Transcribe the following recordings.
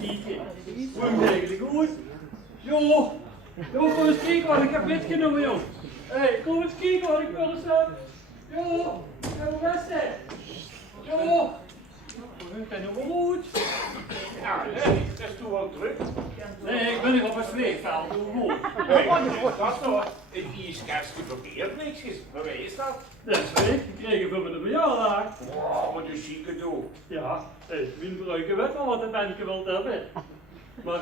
appetietje. Goed eigenlijk, goed. Jo, kom eens kijken wat ik heb metgenomen, joh. Hé, kom eens kijken wat ik voor eens heb. Jo, hoe is het? Jo, ik ben nog goed. Ja, nee, dat is toch wel druk. Nee, ik ben nog op een vliegveld, doe goed. Nee, dat is toch een ijskast geprobeerd, niks is. Maar wie is dat? Dat is leuk, ik kreeg hem voor mijn verjaardag. Wow, wat een chique doel. Ja, mijn bruiken weet wel wat het mensje wil hebben. Maar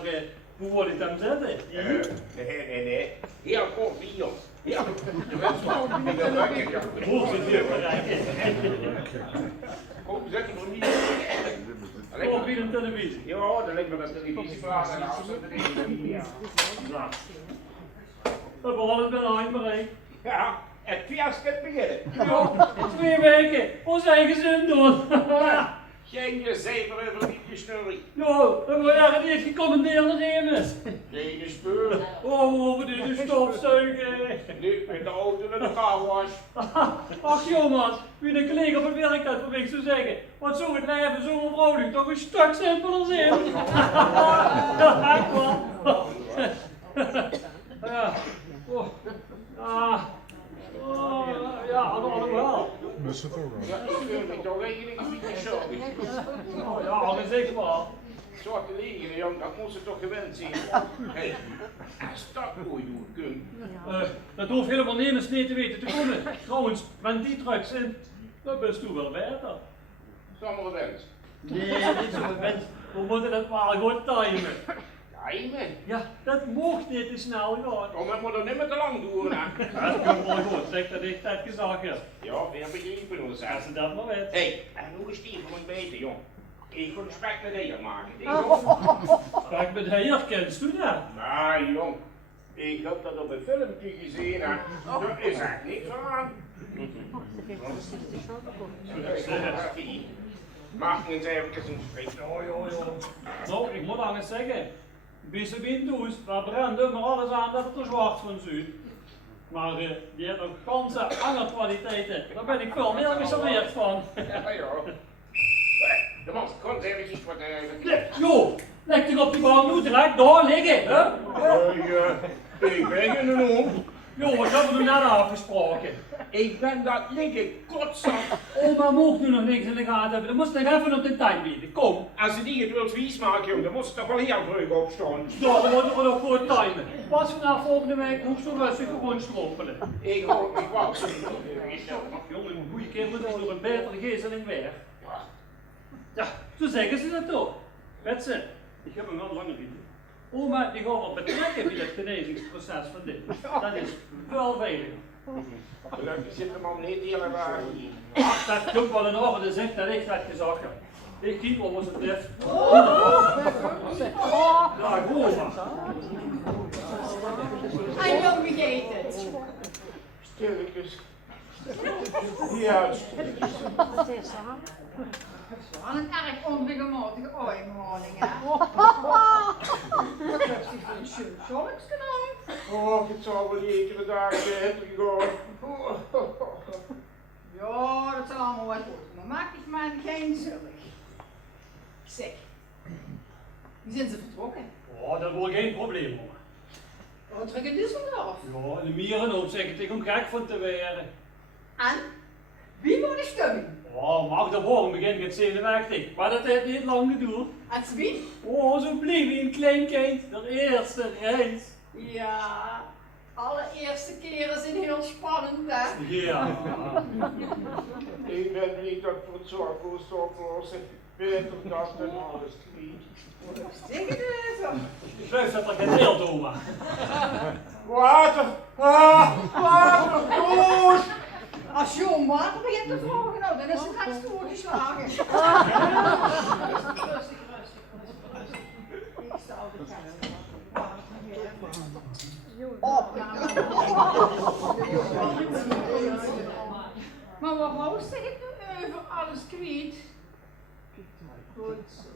hoe wil ik hem zetten? Nee. Heel kort, niet jongens. Ja, de wens wel. Ik ben leuk, ja. Hoe zit hier bereiken? Kom, zet je voor niet. Kom, wie een televisie. Ja, dan lijkt me dat televisievraag en alles wat erin. Ja. Nou, dat begon het bijna bereikt. Ja, het fiasco gaat beginnen. Ja, 2 weken, ons eigen zin doen. Geen gezever over die snurrie. Jo, dan word je echt niet gecommandeerd naar Eemes. Geen speur. Oh, dit is stofzuigen. Nu met de auto naar de carwash. Ach jongens, wie de collega op het werk had, voor ik zou zeggen. Wat zou het leven zo'n vrolijk toch een stuk simpeler zijn. Ja, echt wel. Ja, ja, allemaal. Dat is het ook Ja, wel. ik wil me toch rekening een beetje zo. Oh ja, dat is echt wel. Zwarte liegen, jong, dat moet ze toch gewend zijn. Hé, als dat mooi doen kunt. Dat hoeft helemaal niemand mee te weten te komen. Trouwens, wanneer die terug zijn, dan best u wel beter. Sommige wens. Nee, niet zo wens. We moeten dat maar goed timen. Timen? Ja, dat mocht niet te snel gaan. Oh, maar moet er niet meer te lang doen, hè? Ja, dat komt wel goed, zeg dat ik dat gezegd heb. Ja, weer begrepen ons, hè? Als ze dat maar weet. Hé, en hoe is die van een beter, jong? Ik wil een spek met de heer maken. Kijk, met de heer kent u dat? Nou, jong. Ik heb dat op een filmpje gezien, hè. Dat is echt niks aan. Mag eens even een spreek. Nou, ik moet anders zeggen. Bis op in doos, daar branden maar alles aan dat het er zwart van zuid. Maar die heeft ook ganse andere kwaliteiten. Daar ben ik veel meer gesameerd van. Ja. De man, kom eens even wat Jo, leg dich op die bank nu direct daar liggen, hè? Ik ben geen hond. Jo, wat hebben we nu net afgesproken? Ik ben dat liggen kotzak. Oma mocht nu nog niks in de gaten hebben, dan moest nog even op de tijd bieden. Kom. Als ze die het wilt vies maken, jong, dan moet ze toch wel heel vroeg opstaan. Ja, dan moeten we nog voor timen. Pas vanaf volgende week hoef zo rustig gewoon stroppelen. Ik hoor niet wat. Jongen, een goede keer moet ik door een betere geesteling weg. Ja, zo zeggen ze dat toch. Weet ze, ik heb hem wel langer niet. Oma, die gaat wel betrekken bij het genezingsproces van dit. Dat is wel veilig. Gelukkig zit de man niet heel erg hier. Ach, dat komt wel in orde, zeg dat ik dat gezegd heb. Ik kiep om ons het lift. Ja, goed maar. En jong, wie geeft het? Stilletjes. Juist. Wel een erg onregelmatige ademhaling, hè? Ik heb zich voor een schulpscholks genomen. Oh, het zal wel die enkele dagen beter gaan. Ja, dat zal allemaal wel goed. Maar maak ik me geen zorgen. Zeg, wie zijn ze vertrokken? Oh, dat wordt geen probleem hoor. Wat trek het is vanaf? Ja, de mierenhoop zeggen ik om gek van te weren. En? Wie wordt de stemming? Oh, mag de morgen begint met zenuwachtig, maar dat heeft niet lang geduurd. En wie? Oh, zo bleef hij een klein kind, de eerste reis. Ja, allereerste keren zijn heel spannend, hè? Ja. Ik ben niet dat voor het zorgloos oplossen. Beter dat dan alles kwijt. Zeg het even. Ik geloof dat er geen deel doen maar. Water! Water! Doos! Als je om water begint te vragen, nou, dan is het straks doorgeslagen. Rustig. Ik zal de kaart maar waarom zeg ik nu over alles kwijt? Goed zo.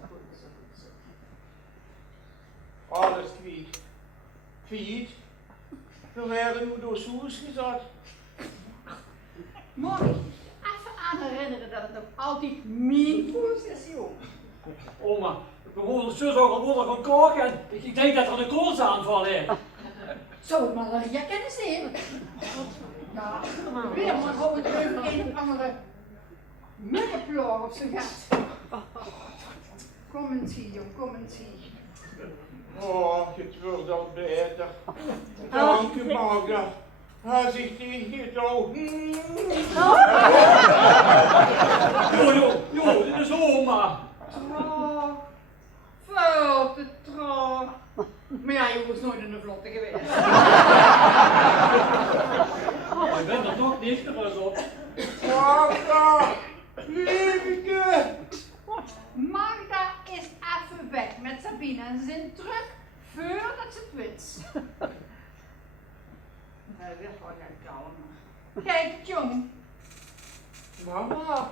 Alles kwijt. Kwijt? We werden nu door Soes gezet. Mag ik even aan herinneren dat het nog altijd mijn poes is, joh? Oma, We horen zus ook al worden gaan koken en ik denk dat er een koortsaanval is. Zou het malaria kunnen zijn? Ja, weer maar hou het over een of andere muggenploeg op zijn gat. Kom eens hier, jong, kom eens hier. Oh, het wordt al beter. Dank u, Magda. Hij zegt hier zo. Jo, dit is oma. Traag, veel te traag. Maar ja, je was nooit in de vlotte geweest. Ik ben er toch dichteres op. Magda, lieveke. Magda is even weg met Sabine en ze zijn terug voordat ze het wist. Hij weer gewoon gaan kalmen. Kijk, jong. Mama.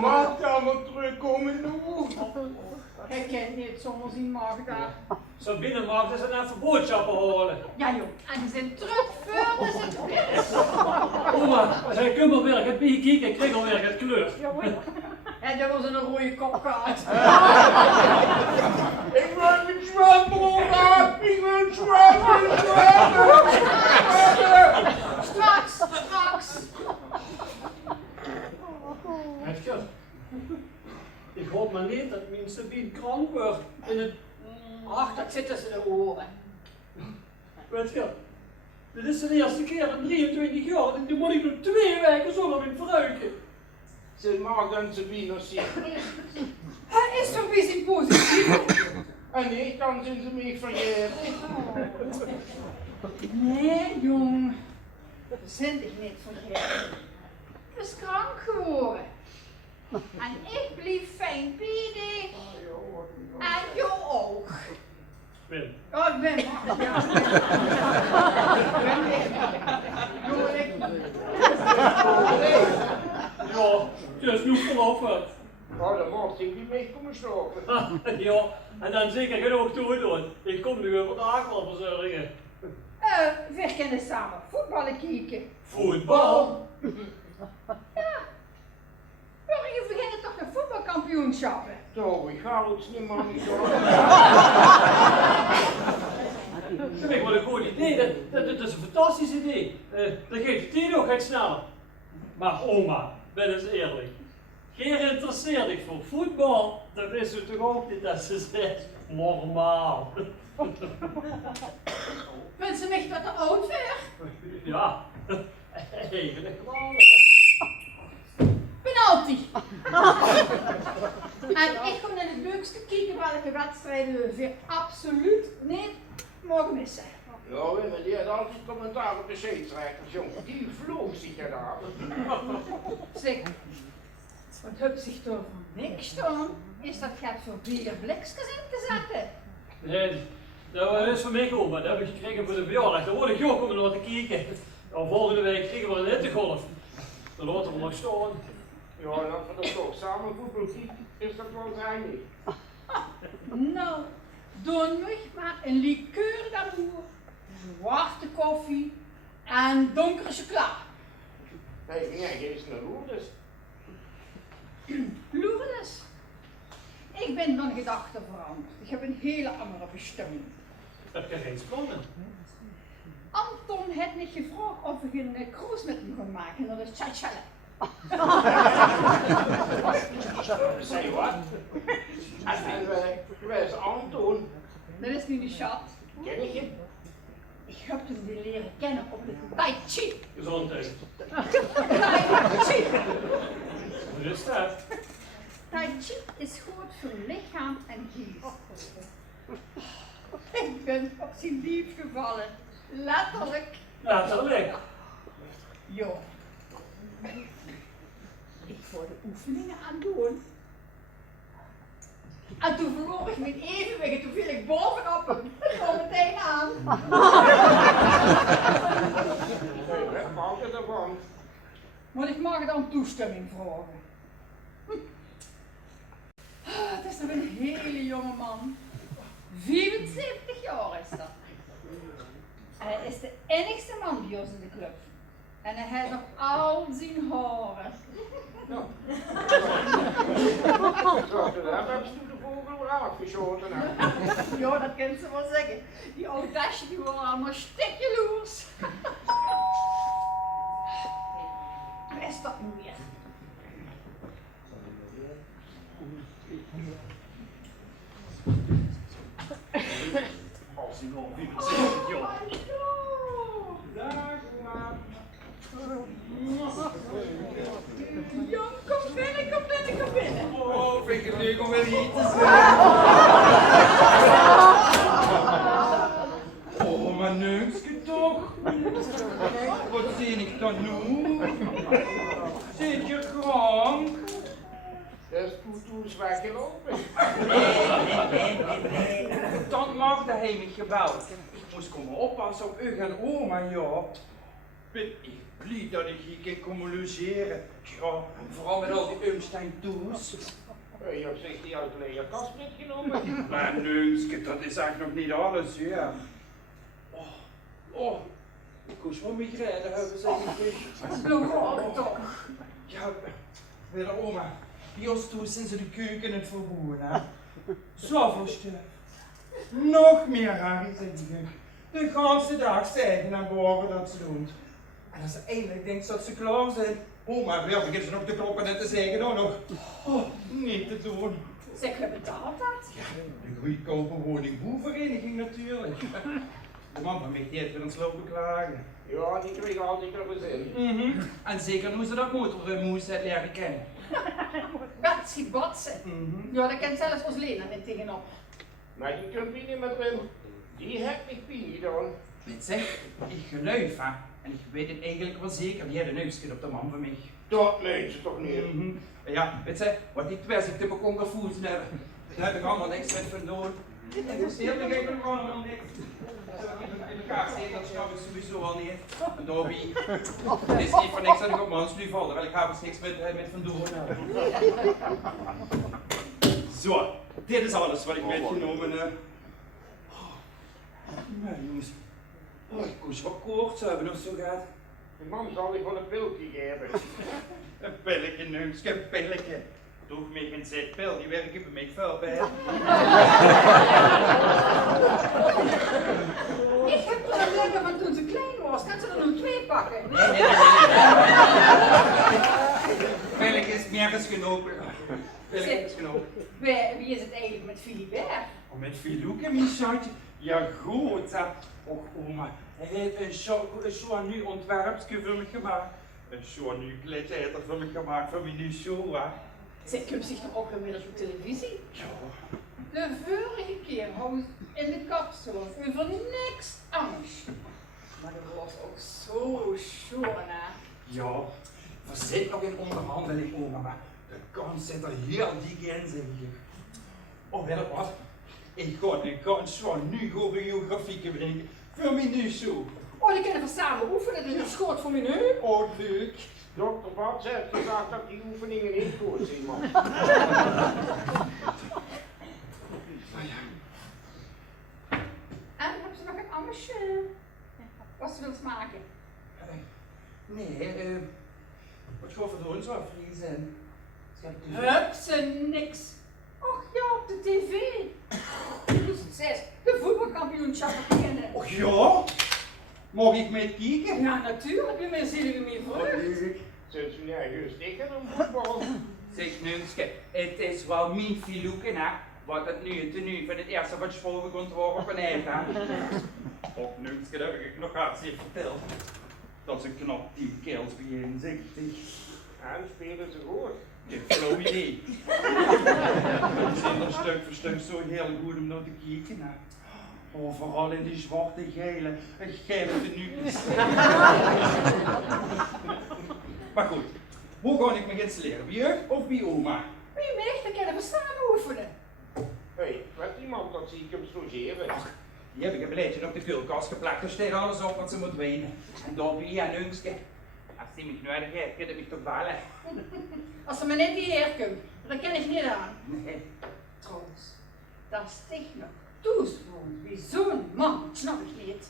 Magda moet terugkomen nu. Hij kent niet zonder zien Magda. Sabine mag dus een even boodschappen horen. Ja, jong. En ze zijn terug voordat ze het wist. Oma, hij kummelwerk, het bijkiek en krikkelwerk, het kleur. En dat was een rode kopkaart. Ik wil niet zwemmen, ik wil zwemmen. Straks. Edgar, ik hoop maar niet dat mijn Sabine krank wordt in het... Ach, dat zit tussen de oren. Edgar, dit is de eerste keer in 23 jaar en nu moet ik nog 2 weken zonder mijn verruiken. Ze mag dan Sabine zien. Hij is toch weer zijn positief? En ik dan zijn ze mij vergeten. Nee, jong. We zijn dich niet vergeten. Je is krank geworden. En ik blijf fijn bij die. En jou ook. Wim. Oh, ik ben maar. Ja, Doe ik Ja, het is nu verlopen. Oh, dan mocht ik niet mee komen slapen. Ja, en dan zeker genoeg toedoen. Ik kom nu over de aquaverzorgingen. we kunnen samen voetballen kijken. Voetbal? Morgen beginnen toch de voetbalkampioenschappen? Zo, ik ga het niet meer niet zo. Dat vind ik wel een goed idee. Dat is een fantastisch idee. Dan geeft de tijd ook het sneller. Maar oma, ben eens eerlijk. Geïnteresseerd ik voor voetbal, dat is het toch ook niet dat ze zegt normaal. Vindt ze mich wat te oud weer? Ja, eigenlijk wel. Penalty! En ik kom naar het leukste kijken welke wedstrijden we weer absoluut niet mogen missen. Ja, Wim, die had altijd commentaar op de scheidsrechters, jongen. Die vloog zich eraan. Zeg, wat heb zich toch van niks staan? Is dat gaat voor bier blikjes in te zetten? Nee, dat is voor mij oma. Dat heb ik gekregen voor de verjaardag. Daar word ik ook om naar te kijken. Nou, volgende week krijgen we een hittegolf. Dan laten we nog staan. Ja, en als we dan toch samen voetbal zien, is dat wel zuinig. Nou, doe mij maar een liqueur d'amour, zwarte koffie en donkere chocola. Nee, geef eens naar Lourdes. Lourdes, ik ben van gedachten veranderd. Ik heb een hele andere bestemming. Heb je geen plannen? Anton heeft me gevraagd of ik een cruise met hem kon maken naar de Seychelles. Zeg wat? En wij is Anton. Dat is nu de schat. Ken ik hem? Ik heb hem leren kennen op de Tai Chi. Gezondheid. Tai Chi. Wat is dat? Tai Chi is goed voor lichaam en geest. Ik ben op zijn lief gevallen. Letterlijk. Letterlijk. Jo. Ik voor de oefeningen aan doen. En toen verloor ik mijn evenwicht en toen viel ik bovenop hem. Ik kwam meteen aan. Nee, wat maakt het ervan? Maar ik mag dan toestemming vragen. Het is nog een hele jonge man. 74 jaar is dat. Hij is de enigste man bij ons in de club. En hij heeft nog al zijn haren. Ja. Zo, daar hebben ze de vogel weer afgeschoten. Ja, dat kan ze wel zeggen. Die oude dasje die waren allemaal stikjeloers. Waar is dat nu weer? Als ik al 74 jaar. Dag, oma. Jan, kom binnen, kom binnen, kom binnen. Oh, vind ik het leuk om weer hier te zijn. Oh, mijn neusje toch? Wat zie ik dan nu? Zit je krank? Dat is Toetoes weggelopen. Nee. Tant Magda heeft me gebeld. Ik moest komen oppassen op u en oma, ja. Ben ik blij dat ik hier kan komen logeren. Ja, vooral met al die Umstein toes. Je hebt zich die uit de leerkast metgenomen. Maar neusje, dat is eigenlijk nog niet alles, ja. Oh, ik koos wel migraine hebben, zeg ik. Bloed toch. Ja, weer de oma. Die ons toe sinds ze de keuken het verboeren, hè. Zwavelstuf. Nog meer Harry, zeg ik. De ganse dag zeggen en boven dat ze doen. En als ze eindelijk denkt dat ze klaar zijn, oma, weer begint ze nog te kloppen en te zeggen, dan nog. Oh, niet te doen. Zeg, we betaalt dat? Ja, de goedkope woningboevereniging natuurlijk. De man van mij die heeft weer ons lopen klagen. Ja, die kreeg altijd nog zin. En zeker nu ze dat motormoes leren kennen. Betsy Batsen. Ja, dat kent zelfs ons Lena niet tegenop. Maar je kunt niet met hem. Die heeft ik pie gedaan. Weet zeg, ik geloof hè. En ik weet het eigenlijk wel zeker, die heeft een neusje op de man van mij. Dat leent ze toch niet? Ja, weet je, wat die twee zich te bekonden voeten hebben, daar heb ik allemaal niks met verloren. En dus heel begrijp ik gewoon allemaal niks. In elkaar steken, dat snap ik sowieso al niet. En Dobby, het is niet voor niks dat ik op mans nu val, terwijl ik ga niks met vandoor hebben. Zo, dit is alles wat ik metgenomen heb. Nou jongens, ik koos wat koorts hebben of zo gaat. De man zal je van een piltje geven. Een pilletje, neusje, een pilletje. Doe mij geen zetpil, die werken bij mij veel bij. Ik heb problemen van toen ze klein was. Kan ze er nu 2 pakken? Pilletje is nergens genoeg. Pilletje is genoeg. Wie is het eigenlijk met Philibert? Oh, met Filouk en mijn schatje. Ja goed, hè. Och oma, hij heeft een Joanu ontwerpje voor me gemaakt. Een Joanu kleedje heeft er voor me gemaakt, voor mijn nieuwe show, hè. Zij komt zich toch ook inmiddels op televisie? Ja. De vorige keer hou in de kapsel over niks anders. Maar dat was ook zo schoon, hè? Ja, we zitten nog in onderhandeling, oma, maar de kans zit er heel dik in, zeg ik. Oh, weet je wat? Ik ga een Joanu choreografie brengen voor mijn nieuwe show. Oh, die kunnen we samen oefenen, dat is een schoot voor mijn heup. Oh, leuk. Dokter Bats heeft gezegd dat die oefeningen niet goed zijn, man. En hebben ze nog een ambasje? Wat ze wil maken? Nee, wat gaan we doen zo, vriezen? Hup, ze niks. Och ja, op de tv. Dus het zegt, de voetbalkampioenschap beginnen. Oh ja? Mag ik mee kijken? Ja, natuurlijk, wie meer zien we meer vreugd. Leuk. Sinds we nergens tegen om voetbal. Zeg Nunske, het is wel mijn filoeken, hè? Wat het nu en tenue van het eerste wat gesproken komt worden op een eind, hè? Och Nunske, dat heb ik nog hartstikke verteld. Dat is een knap team kerels bij je inzichtig. En spelen ze goed. Geen flauw idee. Het is er stuk voor stuk zo heel goed om naar te kijken, hè? Oh, vooral in die zwarte gele tenues. Maar goed, hoe ga ik me iets leren? Bij jeugd of bij oma? Wie meer, dan kunnen we samen oefenen. Hé, weet iemand dat zie ik hem logeren? Die heb ik een beleidje op de koelkast geplakt, er staat alles op wat ze moet weten. En daar bij je Nunske. Als die me nodig heeft, kan ik me toch bellen. Als ze me net hierher komt, dan ken ik niet aan. Nee. Trouwens, daar sticht nog toeswoont wie zo'n man, snap ik niet.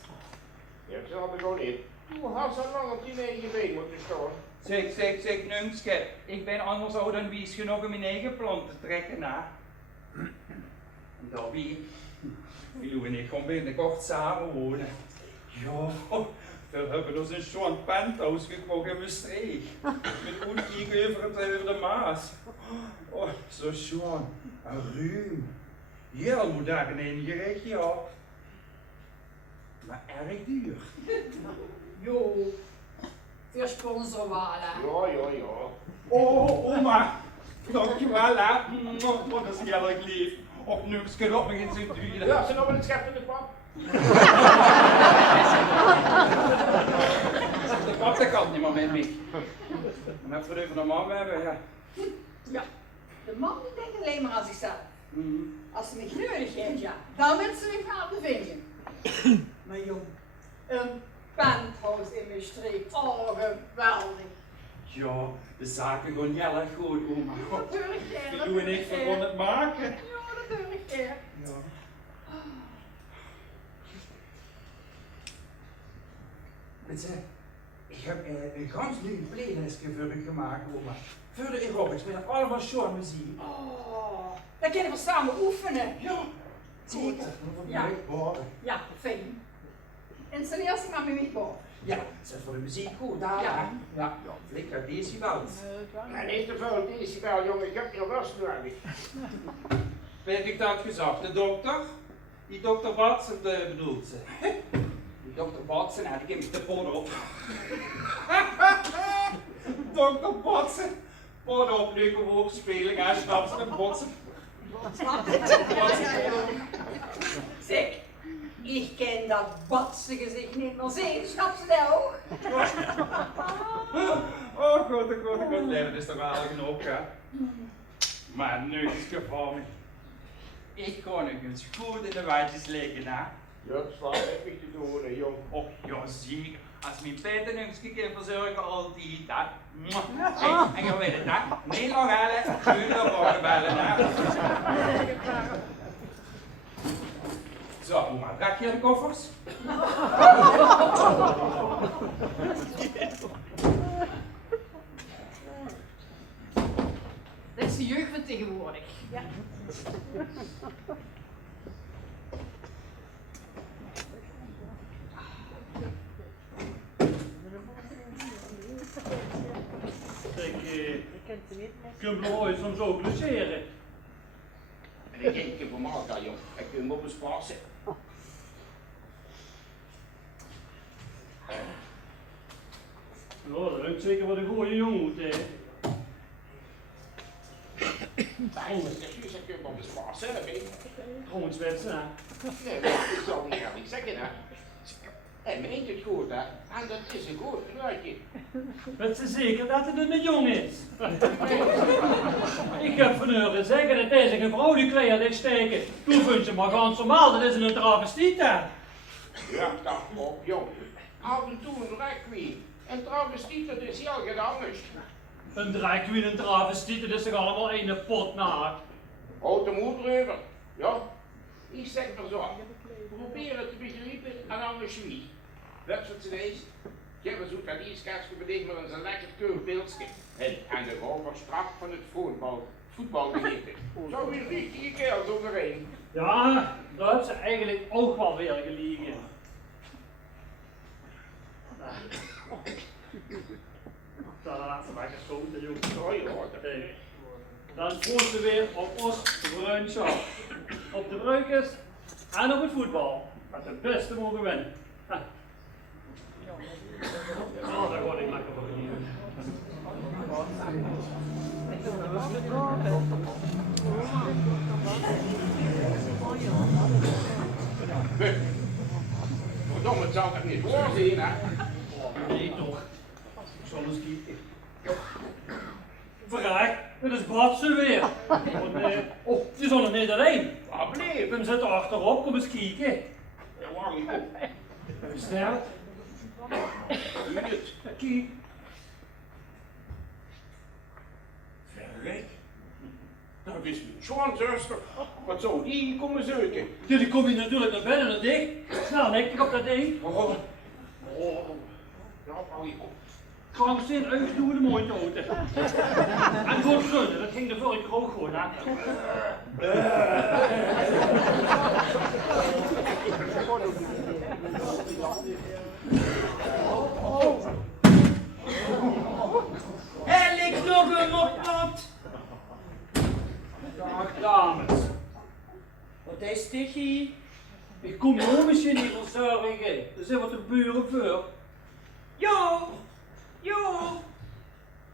Ja, ik snap het gewoon niet. Hoe had ze lang op die 9 been moeten staan? Zeg, Nungske, ik ben anders oud dan wies genoeg om mijn eigen plan te trekken, hè? En daar wie, Milo en ik gaan binnenkort samen wonen. Ja, we hebben ons een schoon penthouse gekocht in Maastricht. Met uitkijk over de Maas. Oh, zo schoon en ruim. Heel modern ingericht, ja. Maar erg duur. Jo, voor sponsorwalen. Ja. Oh, oma. Dankjewel, hè. Wat is heel lief. Op niks kan op me in zijn duur. Ja, ze nog wel een schep in de pap. De pap, dat kan niet meer met me. En dat we even een man hebben, ja. Ja, de man die denkt alleen maar aan zichzelf. Mhm. Als ze mich nodig heeft, ja, dan wil ze zich gaan bevinden. Maar jong, een penthouse in Maastricht, oh geweldig. Ja, de zaken gaan heel erg goed, oma. Dat durf ik er. Milo en ik gaan het maken. Ja, dat durf ik er. Ja. Ik heb een ganz nieuwe playlist voor u gemaakt, oma. Voor de aerobics, met allemaal schoon muziek. Oh, dat kunnen we samen oefenen. Ja, Zeker. Ja. Ja, fijn. Installeer ze maar met mij boven. Ja, zet voor de muziek goed, daar. Ja. Ja, lekker decibels. En niet te veel decibel, jongen, ik heb je rust nodig. Weet ik dat gezegd? De dokter? Die dokter Watson bedoelt ze. Die dokter Watson, die komt de pot op. Dokter Watson. Pot op, leuke woordspeling, hij snapt ze de botsen. Zeg, ik ken dat batse gezicht niet meer zien, snap ze dat ook? Oh god, leven is toch wel genoeg, hè? Maar nu is het geval. Ik kon nog eens goed in de wijtjes liggen, hè? Ja, slaap heb ik te doen, hè, jong. Och, ja, zie, als mijn Peter nog eens kan verzorgen, altijd, hè? Hey, en je weet het, hè? Niet nog halen, nu nog opgebellen, hè? Zo, oma, trek je de koffers? Dat is de jeugd van tegenwoordig. Ja. Kun je ooit soms ook logeren? En ik denk, ik heb hem al, jong. Ik kun hem op een spaar zetten. Ja, dat lukt zeker wat een goede jongen moet, hè. Nee, dat is juist, ik kun hem op een spaar zetten, hè. Trouwens, mensen, hè. Nee, maar ik zal niet eerlijk zeggen, hè. Hij meent het goed, hè. En dat is een goed geluidje. Weet ze zeker dat het een jong is? Ik heb van horen zeggen dat deze een vrouw die klei had steken. Toen vind je maar ganz normaal, dat is een travestiet, hè. Ja, dat op, jong. Af en toe een drag queen. En travestiet, dat is heel gedangers. Een drag queen, een travestiet, dat is toch allemaal één pot na. Houd de moed erover. Ja, ik zeg maar zo. Probeer het te begrijpen en anders niet. Dat is wat ze is. Geef eens ook aan die schaatsje bedenkt met een lekker keurig beeldje. En de overstraf van het voetbal genieten. Zo weer richtige kerels onderheen. Ja, daar hebben ze eigenlijk ook wel weer gelegen. Dat laatste lekker schoten, joh. Oh ja, dat is. Dan voelt ze weer op ons bruin schap. Op de breukers en op het voetbal. Dat de beste mogen winnen. Ha. Oh, daar word ik lekker van genieten. Verdomme, het zou toch niet voorzien, hè? Oh, nee toch. Ik zal eens kijken. Verraak, het is Bratsen weer. Oh, die is nog niet alleen. Waar bleef? We zitten achterop, kom eens kijken. Ja, waar niet op. Snel. Judith. Kijk. Verrek. Dat is mijn schoonzuster. Wat zou die komen zoeken? Jullie komen hier natuurlijk naar binnen en dicht. Snel, nek ik op dat ding. Oh. Oh. Ja, hou je op. Krankzin uitdoen de mooi dood. En voor grunnen, dat ging er voor ik kroeg gewoon aan. Er ligt nog een moplat. Dag dames. Wat is dit hier? Ik kom nog misschien niet van zorgen. Er zijn wat de buren voor. Jo!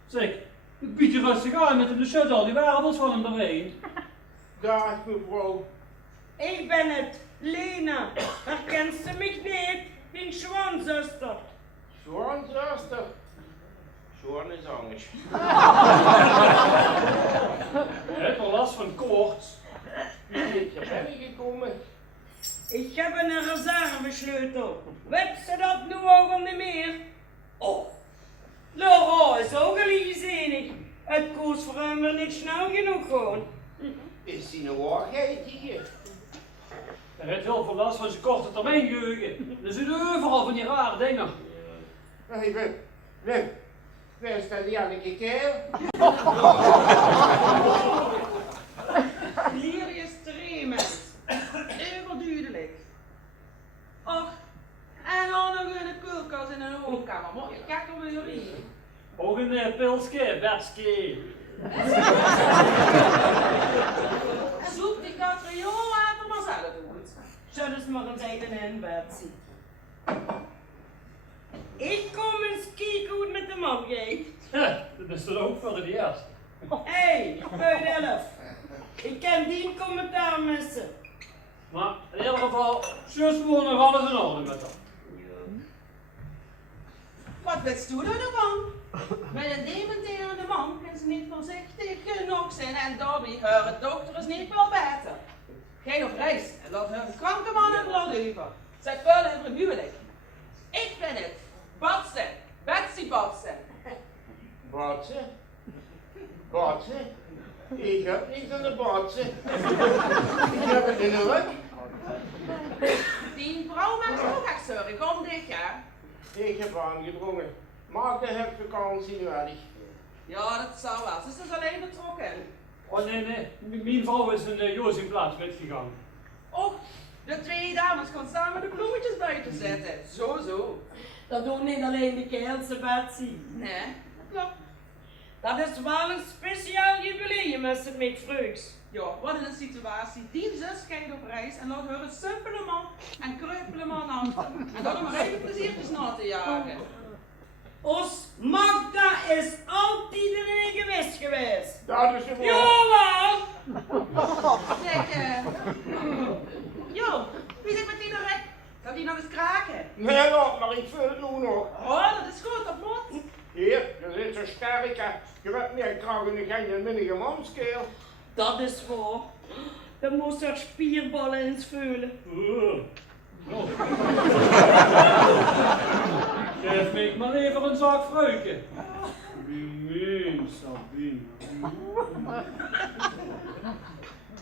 Zeg, ik bied je rustig aan met een shut al die wereld van hem erheen. Dag mevrouw. Ik ben het, Lena. Herkent ze mij niet? Mijn schoonzuster. Schoonzuster. Schoon is anders. Je hebt wel last van koorts. Ik ben ik gekomen. Ik heb een reservesleutel. Weet ze dat nu ook niet meer? Oh, Laura is ook al liefzinnig. Het kost voor hem er niet snel genoeg gewoon. Is die een waarheid hier? Hij heeft heel veel last van zijn korte termijn geheugen. Er zitten overal van die rare dingen. Waar is dat die Anneke Keil? Hier is Tremens. Heel duidelijk. Och, en dan nog een koelkast in een woonkamer. Maar je kijkt om een uur. Ook een pilsje, Betske. En zoek die kat van jou water maar zelf goed. Zullen ze maar eens even in bed zien. Ik kom eens kijken hoe het met de man gaat. Dat is er ook voor de eerste. Hé, hey, 11. Ik kan die commentaar missen. Maar in ieder geval, zus gewoon nog alles in orde met haar. Wat willst du er nou van? Met een dementerende man kan ze niet voorzichtig genoeg zijn en Dobby, haar dokter is niet veel beter. Ga op reis en laat haar kranke man het lot over. Zij vullen in een huwelijk. Ik ben het. Batsen. Betsy Batsen. Batsen? Batsen? Ik heb niets aan de batsen. Ik heb het in de rug. Die vrouw maakt ook echt zorgen om dit jaar. Ik heb aangedrongen. Maak de herfstvakantie nu uit. Ja, dat zou wel. Ze is dus alleen betrokken. Oh nee, mijn vrouw is een Joos in plaats metgegaan. Och, de twee dames gaan samen de bloemetjes buiten zetten. Zo. Dat doen niet alleen de Keelse Betsy. Nee, klopt. Dat is wel een speciaal jubileum als het met vreugd. Ja, wat is een situatie. Die zus gaat op reis en laat haar een simpele man en kreupele man achter. En dat om maar even pleziertjes na te jagen. Ons Magda is altijd erin geweest. Dat is een Jawel! Zeg, Jo, wie zit met die direct? Kan die nog eens kraken? Nee, laat maar, ik vul het nu nog. Oh, dat is goed, dat moet. Hier, je zit zo sterk, hè. Je hebt meer kracht in de gang dan minnige manskeel. Dat is waar. Dan moest er spierballen in vullen. Geef me maar even een zak fruiken. Wie Sabine.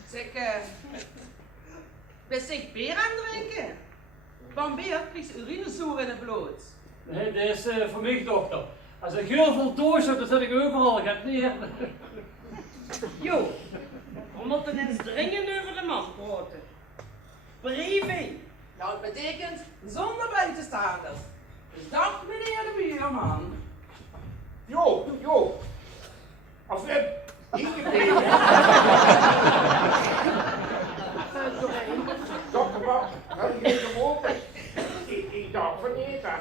Zeg, ben ik bier aan het drinken? Van bier krijgt urinezoer in het bloed. Nee, dit is voor mij, dokter. Als ik heel veel doos heb, dan zet ik overal gaat neer. Jo, we moeten eens dringend over de man praten. Brieven. Nou, dat betekent zonder buitenstaanders. Dus dag meneer de buurman. Jo. Afred, hier gebleven. Dokter Bab, heb je even open? Ik dacht van niet, hè.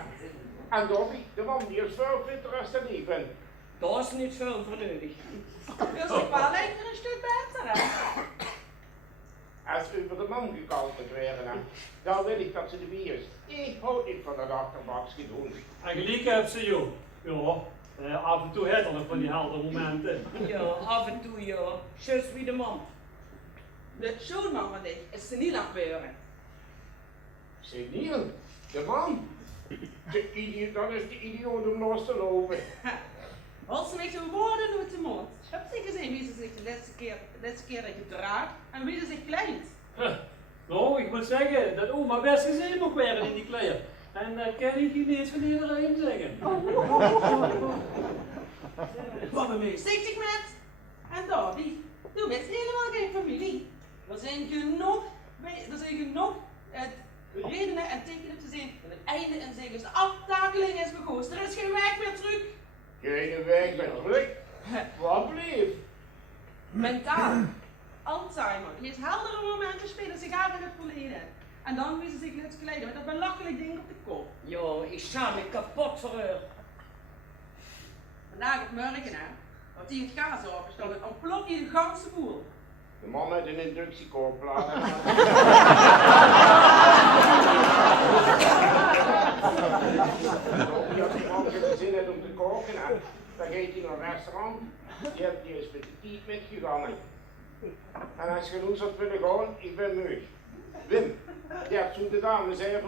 En Dobby, de man die is veel fitter als dat ik ben. Daar is niet veel voor nodig. Dus ik wel lekker een stuk beter, hè? Als we over de man gekalterd werden, hè, dan wil ik dat ze de bier is. Ik houd niet van dat achterbakje doen. En gelijk heb ze, joh. Ja, af en toe heeft er nog van die heldere momenten. Ja, af en toe ja. Zus wie de man. De schoonman van dit is ze niet aan het beuren. Seniel, de man. Dat is de idioot om los te lopen. Als ze met hun woorden uit de mond. Heb je gezien wie ze zich de laatste keer gedraagt en wie ze zich kleidt? Nou, ik moet zeggen dat oma best gezien moet werden in die kleren. En dat kan ik je niet van iedereen zeggen. Wat een meest ik met. En Darby, du bent helemaal geen familie. Er zijn genoeg redenen en tekenen te zien dat het einde in zich is. De aftakeling is bekozen. Er is geen weg meer terug. Geen weg meer terug. Wat bleef? Mentaal. Alzheimer. Die heeft heldere momenten spelen zich uit in het verleden. En dan wist ze zich net te kleiden met dat belachelijk ding op de kop. Jo, ik schaam me kapot voor haar. Vandaag op morgen, hè. Als die het gas op is, dan ontploft hij de ganse boel. De man met een inductiekoolplaat. Als die man geen zin heeft om te koken, hè, dan gaat hij naar een restaurant. Die is met de tiet metgegaan. En als je nu zou willen gaan, ik ben moe. Wim, je hebt zo'n gedaan, we zijn er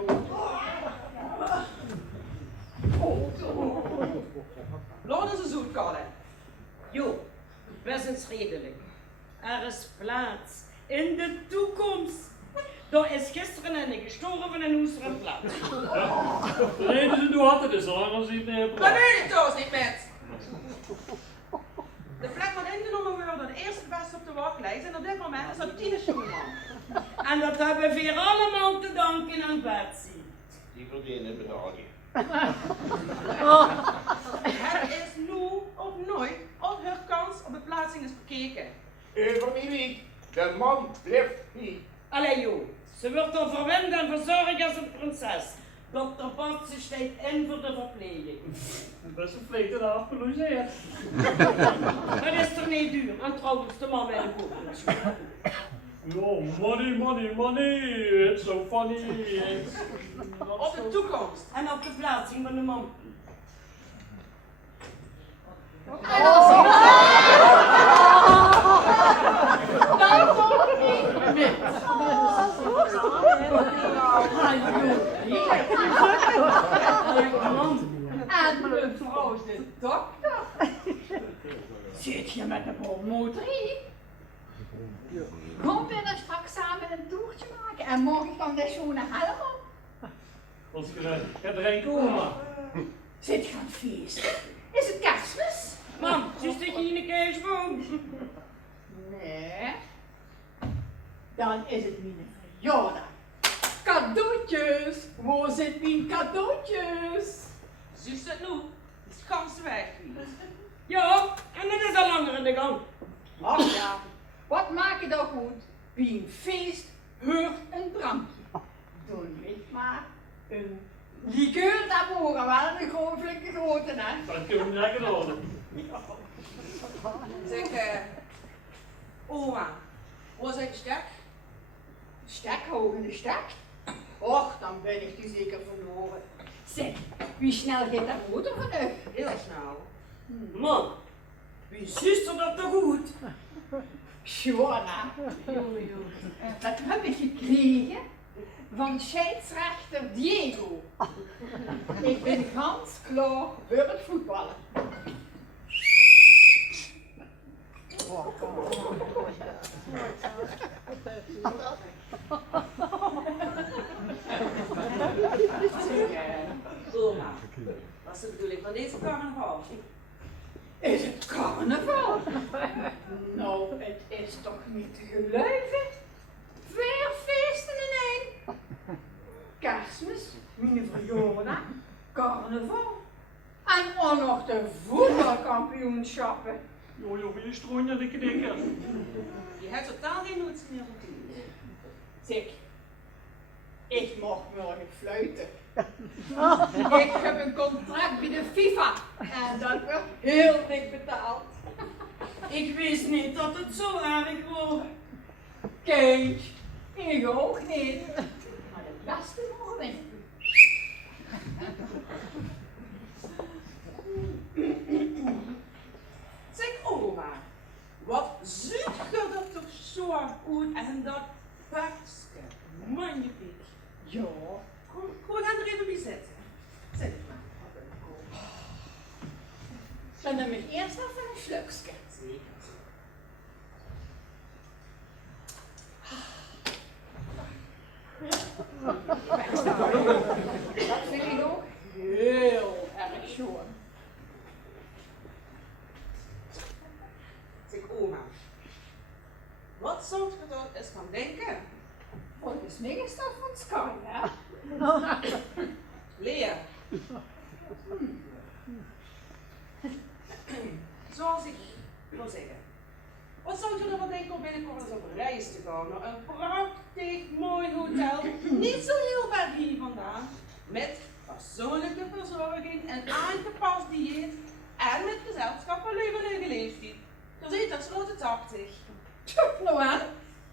Laten ze zoet kallen. Jo, best eens redelijk. Er is plaats in de toekomst. Er is gisteren een gestorven en hoe is er een plaats? De reden ze doen altijd is lang als hij het neer. Dat weet ik toch niet met. De plek wordt ingenomen door de eerste beste op de wachtlijst en op dit moment is dat Tine Schoenman. En dat hebben we hier allemaal te danken aan Betsy. Die verdienen bedragen. Het is nu of nooit of haar kans op de plaatsing is bekeken. Familie, de man blijft niet. Allee joh, ze wordt er verwend en verzorgd als een prinses. Dr. Betsy staat in voor de verpleging. Best verplicht en afgelogeerd. Dat is toch niet duur? En trouwens de man bij de boek. Oh, money, money, money. It's so funny. It's Op de toekomst. En op de plaatsing van de man. Nou toch niet. En mevrouw is de dokter. Zit je met een promotorie? Kom binnen straks samen een toertje maken en morgen kan de schone helm op. als je gaat drinken, oma. Zit je aan feest? Is het kerstmis? Mam, zus dat je in de keus woont. Nee. Dan is het mijn verjaardag. Cadeautjes! Waar zit mijn cadeautjes? Zus het nu, is het ganse weg geweest. Ja, en dat is al langer in de gang. Ach ja, wat maak je dan goed? Bij een feest hoort een drankje. Doe niet maar een liqueur daarvoor, wel een flinke grote, hè? Dat kunnen we lekker worden. Zeg, oma, waar zit je stek? Stek, hoog in de stek. Och, dan ben ik die zeker verloren. Zeg, wie snel gaat dat motor vanuit? Heel snel. Man, wie zus dat toch goed? Joanna, dat heb ik gekregen van scheidsrechter Diego. Ik ben gans klaar voor het voetballen. Oma, wat is de bedoeling van deze carnaval? Is het carnaval? Nou, het is toch niet te geloven? 4 feesten in één. Kerstmis, mijn verjaardag, carnaval. En ook nog de voetbalkampioenschappen. Joh, je strooi naar de knikker. Je hebt totaal geen notie meer routine. Zeg, ik mag morgen fluiten. Ik heb een contract bij de FIFA en dat wordt heel dik betaald. Ik wist niet dat het zo erg was. Kijk, ik ook niet. Maar het beste morgen. Zeg oma, wat ziet je dat toch zo goed en dat pakje, magnifiek. Ja, Kom, we gaan er even bij zitten. Zet het maar. dan neem ik eerst even een slukje. Zeker. Dat vind best kan denken. Volgens mij is dat van Sky, hè? Leer. Zoals ik wil zeggen. Wat zou je ervan denken om binnenkort eens op reis te gaan naar een prachtig mooi hotel, niet zo heel ver hier vandaan, met persoonlijke verzorging, een aangepast dieet en met gezelschap van leuke leeftijd. Je ziet tenslotte 80. Nou hè?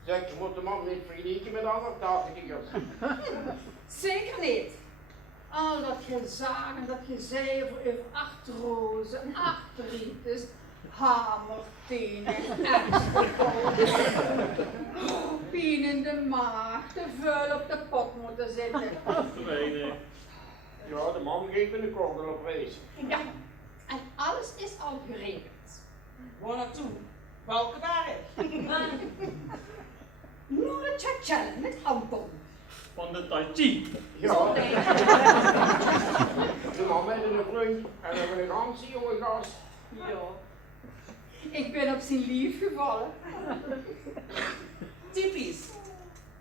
Zeg, je moet de man niet vergelijken met andere tachtigers. Zeker niet. Al dat gezagen, dat gezeven over achterrozen en achterrietjes, hamertenen, pien in de maag, te veel op de pot moeten zitten. Nee. Ja, de man geeft binnenkort al op reis. Ja, en alles is al geregeld. Waar naartoe? Welke dagen? Naar de Chachellen met Anton. Van de Tai Chi. Ja, de man met een vriend en een elegantie jonge gast. Ja. Ik ben op zijn lief gevallen. Typisch.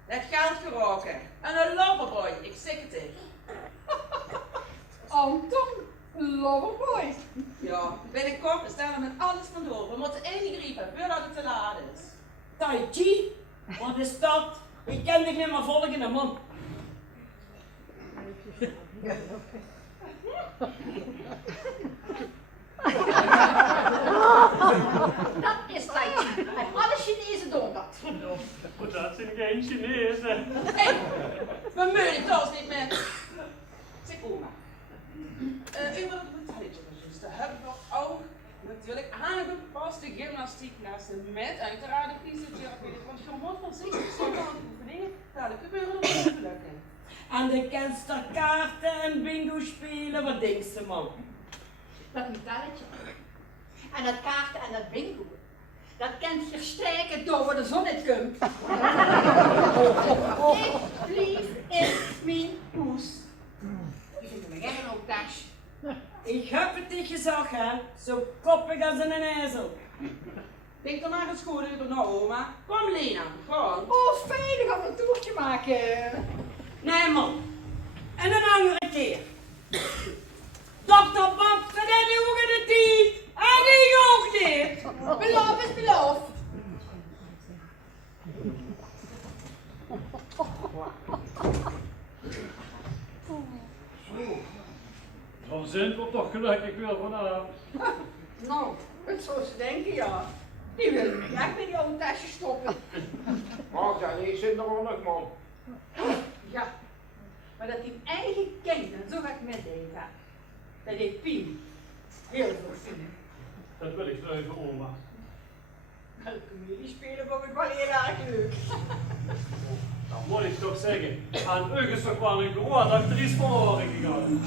Dat geld geroken. En een loverboy, ik zeg het tegen. Anton, loverboy. Ja, binnenkort stellen we met alles vandoor. We moeten ingrijpen voordat het te laat is. Tai Chi? Wat is dat? Ik ken dich niet meer volgende man. Dat is Tai Chi. En alle Chinezen doen dat. Dat zijn geen Chinezen. Hé, we moeten thuis niet meer. Zeg oma. Over het hotelletje dus. Daar hebben we ook natuurlijk aangepaste gymnastieklessen met uiteraard de fysiotherapie. Want je moet voorzichtig zijn aan de oefeningen. Dadelijk gebeuren er ongelukken. En de kenster kaarten en bingo spelen, wat denkt ze man? Dat metalletje. En dat kaarten en dat bingo. Dat kent je strijken door waar de zon niet komt. Ik blijf in mijn poes. Je vindt me geen ook tasje. Ik heb het niet gezegd, hè? Zo koppig als een ezel. Denk er maar eens goed over na, oma. Kom Lena, gewoon. Oh, veilig op een toertje maken. Nee man. En een andere keer. Dokter Bob, van die hoeken de tijd. En die ook niet. Beloof is beloof. Dan zijn we toch gelukkig weer vanavond. Nou, het zou ze denken, ja. Die willen me graag in die oude tasje stoppen. Maar ja, nee, zit er nog man. Ja, maar dat die eigen kinderen zo gaat meedenken, dat deed Pien heel veel vinden. Dat wil ik even oma. Jullie spelen vond ik wel heel erg leuk. Dan moet ik toch zeggen, aan u is toch wel een gehoor dat er is verloren gegaan.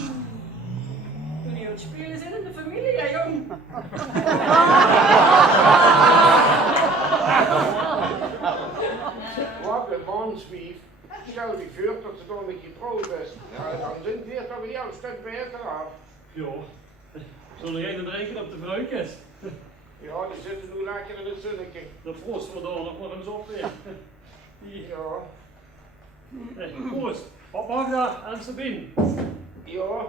Toen die het spelen zijn in de familie, ja jong. Wat een manswief. Stel je voor dat ze dan met je trouwt is. Ja, dan zijn we weer toch weer een stuk beter af. Ja, zullen jij er rekenen op de vreukjes? Ja, die zitten nu lekker in het zonnetje. De proost we daar nog maar eens op weer. Hier. Ja, Hey, proost. Wat mag dat en Sabine? ja.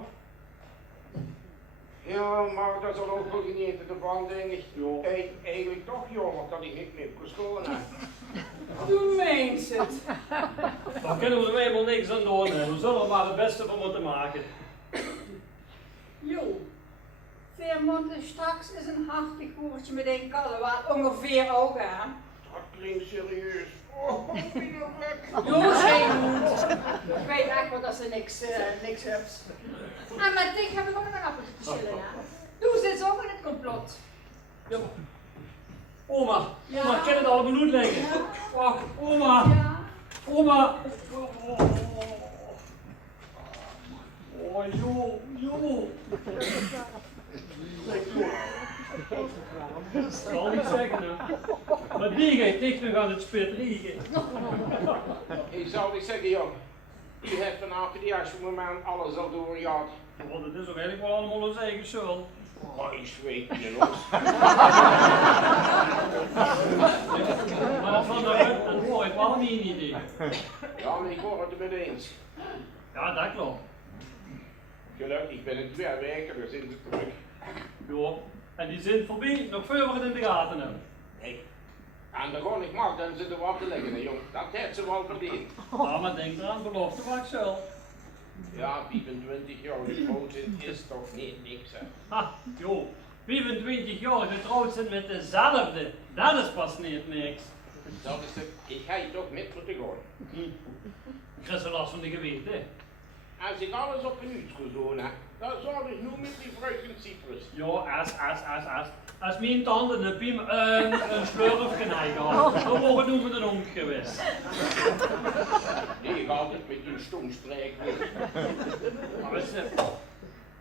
Ja, maar dat zal ook wel genieten ervan, denk ik. Ja. Eigenlijk toch jammer dat ik niet meer gestolen heb. Toen meent het. Daar kunnen we er helemaal niks aan doen. Hè. We zullen er maar het beste van moeten maken. Jo, Veermond en straks is een hartig woordje met een kallewaard ongeveer ook aan. Dat klinkt serieus. Oh, ik ben heel lekker. Jo, geen moed. Ik weet echt wel dat ze niks hebt. En met dich hebben we ook nog een appeltje te schillen, hè. Doe zit ook in het complot. Ja. Oma, Ja? oma, ik kan het al benoemd leggen. Wacht, oma, Ja. oma. Oh, joh, joh. Zeg, joh. Dat zal niet zeggen, hè. Maar die geeft dicht nog aan het spit liegen. Ik zou niet zeggen, jong. Die heeft vanavond die als je moment alles al doorgehad. Want het is ook eigenlijk wel allemaal ons eigen schuld. Oh, ik zweet niet los. Maar dat van de dat hoor ik wel niet een idee. Ja, maar ik hoor het er mee eens. Ja, dat klopt. Gelukkig ben ik 2 weken, dan zijn ze terug. Ja, en die zijn voorbij, nog veel in de gaten hebben. Nee. En dan gewoon ik mag, dan zitten we op te liggen, hè, jong. Dat heeft ze wel verdiend. Ja, maar denk eraan, belofte wat ik zelf. Ja, 25 jaar getrouwd zijn is toch niet niks, hè. Ha, joh, 25 jaar getrouwd zijn met dezelfde, dat is pas niet niks. Dat is het. Ik ga je toch met moeten gaan. Ik krijg zo last van de geweten. Als ik alles op een uur zou doen, hè, dan zou ik nu met die vrucht in Cyprus. Ja, als mijn tanden een piem een slurf knijgen gehad, dan worden we een onk geweest. Nee, ik altijd met een stom streek. Maar weet je,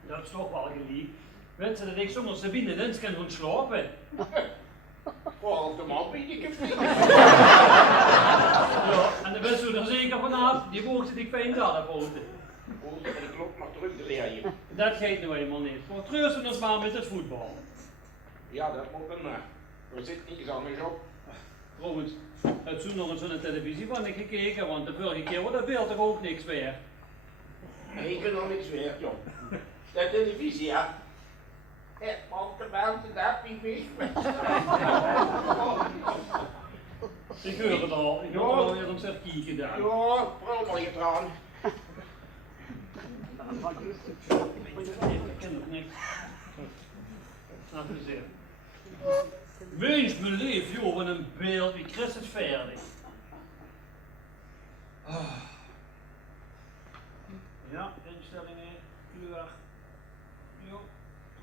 dat is toch wel geliefd. Weet je dat ik zonder Sabine Lens kan gaan slapen? Vooral de man weet ik het niet. Ja, en dan best er zeker vanavond, die woord zit ik fijn daar poten. Oh, de klok mag terug draaien. Dat geeft nu helemaal niet. Voor treuren ons maar met het voetbal. Ja, dat moet dan maar. Er zit niks anders op. Trouwens, het is nog eens zo'n televisie van ik gekeken, want de vorige keer wordt dat beeld toch ook niks meer. Nee, ik kan nog niks weer, joh. De televisie, ja. Het valt er buiten, dat vind ik. Ik hoor het al, ik hoor het alweer om z'n kieken daar. Ja, vooral maar je traan. Ik ken nog niks. Laten we zien. Wees beleefd, joh, wat een beeld, wie krijgt het verder? Ja, instellingen, kleur. Jo,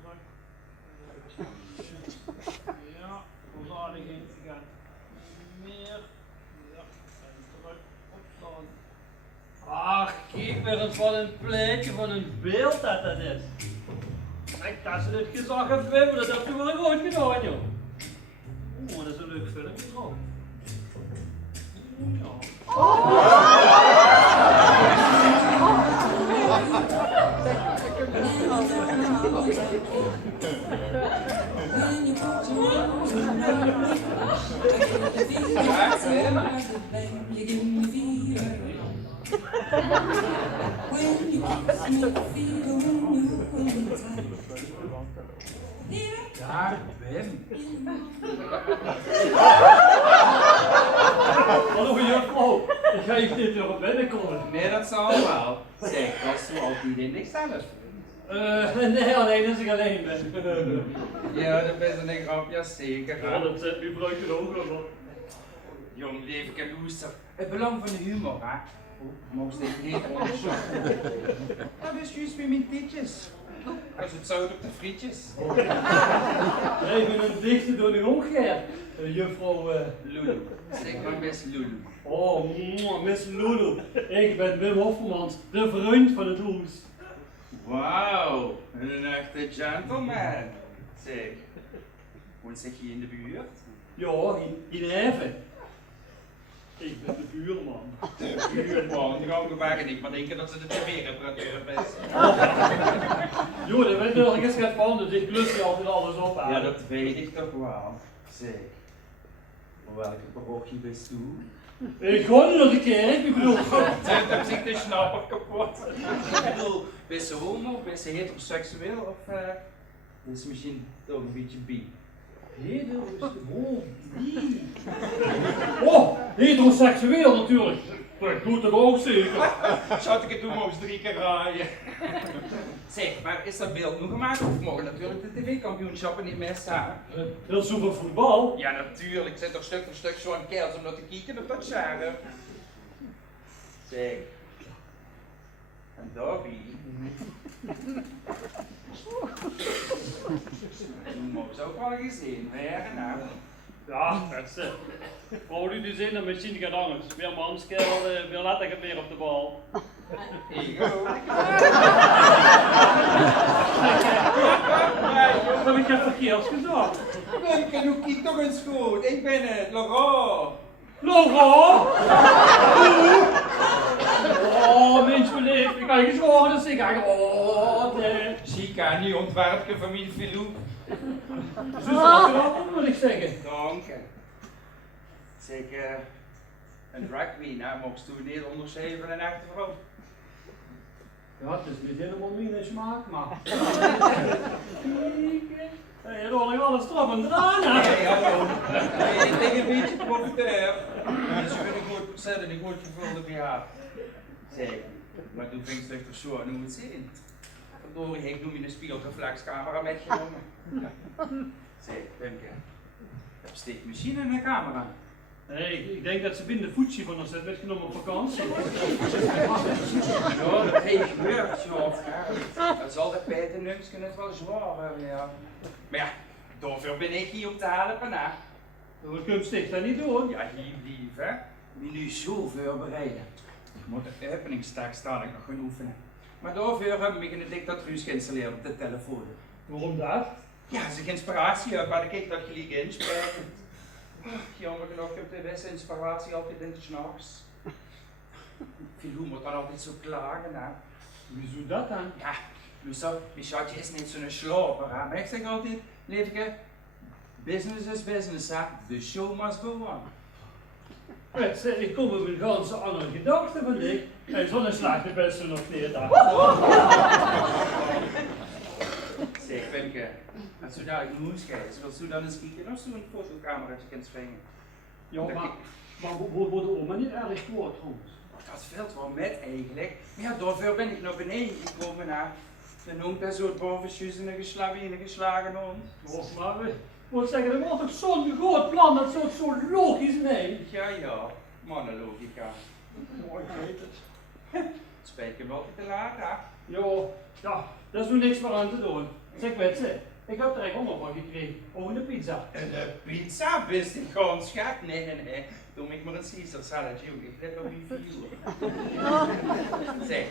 terug. Ja, verzadiging gaat meer. Ja, en terug, opstaan. Ach, kijk weer eens wat een pleitje van een beeld dat is. Kijk, dat ze dit gezag hebben, dat heb je wel goed gedaan, joh. Oeh, dat is een leuk filmpje, toch? Ja. Ja, Wim. Hallo juffrouw, ik ga je dit weer op binnenkomen. Nee, dat zal wel. Zeg, dat is zo altijd in zichzelf. Nee, alleen als ik alleen ben. Ja, dat is een grapje, zeker. Ja, dat zet u bruikt ook wel. Jong, lieve loester. Het belang van de humor, hè? Moest ik niet onderzoeken. Dat is juist weer mijn tietjes. Als het zout op de frietjes. Ik ben een dichte door de omgekeerd. Juffrouw Lulu. Zeg maar Miss Lulu. Oh, Miss Lulu. Ik ben Wim Hofmans, de vriend van het huis. Wauw, een echte gentleman. Zeg, woont zeg je in de buurt? Ja, in Heven. Ik ben de buurman. Buurman, die gaan waren niet maar denken dat ze de tv-reparateur is. Jo, dat weet ik nog eens gaat van, dus ik klus je altijd alles op aan. Ja, dat weet ik toch wel. Zeg, voor welke parochie bist u? Ik ga niet naar de kerk, ik bedoel. Zet hem zich de snapper kapot. Ik bedoel, bist ze homo, bist ze heteroseksueel of is ze misschien toch een beetje bi? Oh, heteroseksueel natuurlijk. Dat doet toch ook zeker. Zou ik het doen, moest 3 keer raaien. Zeg, maar is dat beeld nog gemaakt of mogen natuurlijk de tv-kampioenschappen niet missen? Dat is zoveel voetbal. Ja, natuurlijk. Zit toch stuk voor stuk zo'n kerels om dat te kijken op dat scharen. Zeg. En Dobby. Toen mogen ze ook wel gezien werden, hè? Ja, dat is het. Vrouw die de zin en misschien gaat anders. Weer manskerel, weer laat ik het meer op de bal. Ego. Heb ik het verkeerd gezegd? Wimke, hoe kijk toch eens goed? Ik ben het, Laurent. Laurent! Oh, mens beleefd. niet. Ik ben geschoren, dus ik ga oh, nee. Zie ik aan die ontwerpje van mijn Filou. Zo zal het wel, moet ik zeggen. Dank je. Zeker een drag queen, hè, mocht toen niet onderschrijven een echte vrouw. Ja, het is niet helemaal mijn smaak, maar... Hey, je rollt alles erop en eraan, hè? Nee, hallo. Nee, ik denk een beetje profiteur. Mensen kunnen goed zetten, een goed gevulde BH. Zeg, maar toen ging het toch zo aan hoe het zien. Verdorie, heeft noem je een spiegelreflexcamera meegenomen. Zeg, Wimke, heb je steekmachine in de camera? Nee, ik denk dat ze binnen de voetje van ons heeft metgenomen op vakantie. Ja, dat heeft gebeurd, Sjoerd. Dat zal de Peter Nungsken het wel zwaar hebben, ja. Maar ja, daarvoor ben ik hier om te helpen, hè. Dat kun je dat niet doen. Ja, hier lief, hè. Die nu zo voorbereiden. Ik moet de openingstekst dadelijk nog gaan oefenen. Maar daarvoor hebben we een dictatuur geïnstalleerd op de telefoon. Waarom dat? Ja, als ik inspiratie heb, had ik dat gelijk inspreken. Jammer genoeg heb de beste inspiratie altijd in de s'nachts. Filou moet dan altijd zo klagen, hè. Wieso dat dan? Ja, mijn schatje is niet zo'n sloper, hè. Maar ik zeg altijd, liefje, business is business, hè. The show must go on. Ik kom op een ganz andere gedachte van ik. En zo'n slaagt de beste nog niet daar. Zeg, Wimke, als je daar in moes kijkt, wil je dan eens kijken of zo'n fotocameraatje kunt springen? Ja, maar wordt de oma niet erg kwaad trouwens? Dat valt wel met eigenlijk. Maar ja, daarvoor ben ik naar beneden gekomen, hè. Dan noemt hij zo'n bovensjuis en een geslagen hond. Och, maar we moet zeggen, dat was toch zo'n groot plan, dat is zo logisch mee. Ja, mannenlogica. Oh, ik weet het. Spijt hem altijd te laat, hè. Ja, daar is nu niks meer aan te doen. Zeg, weet ze, ik heb er echt honger van gekregen. Over een pizza. De pizza, best die gewoon schat. Nee. Doe ik maar een Caesar salad, joh. Ik let op die figuur. Zeg,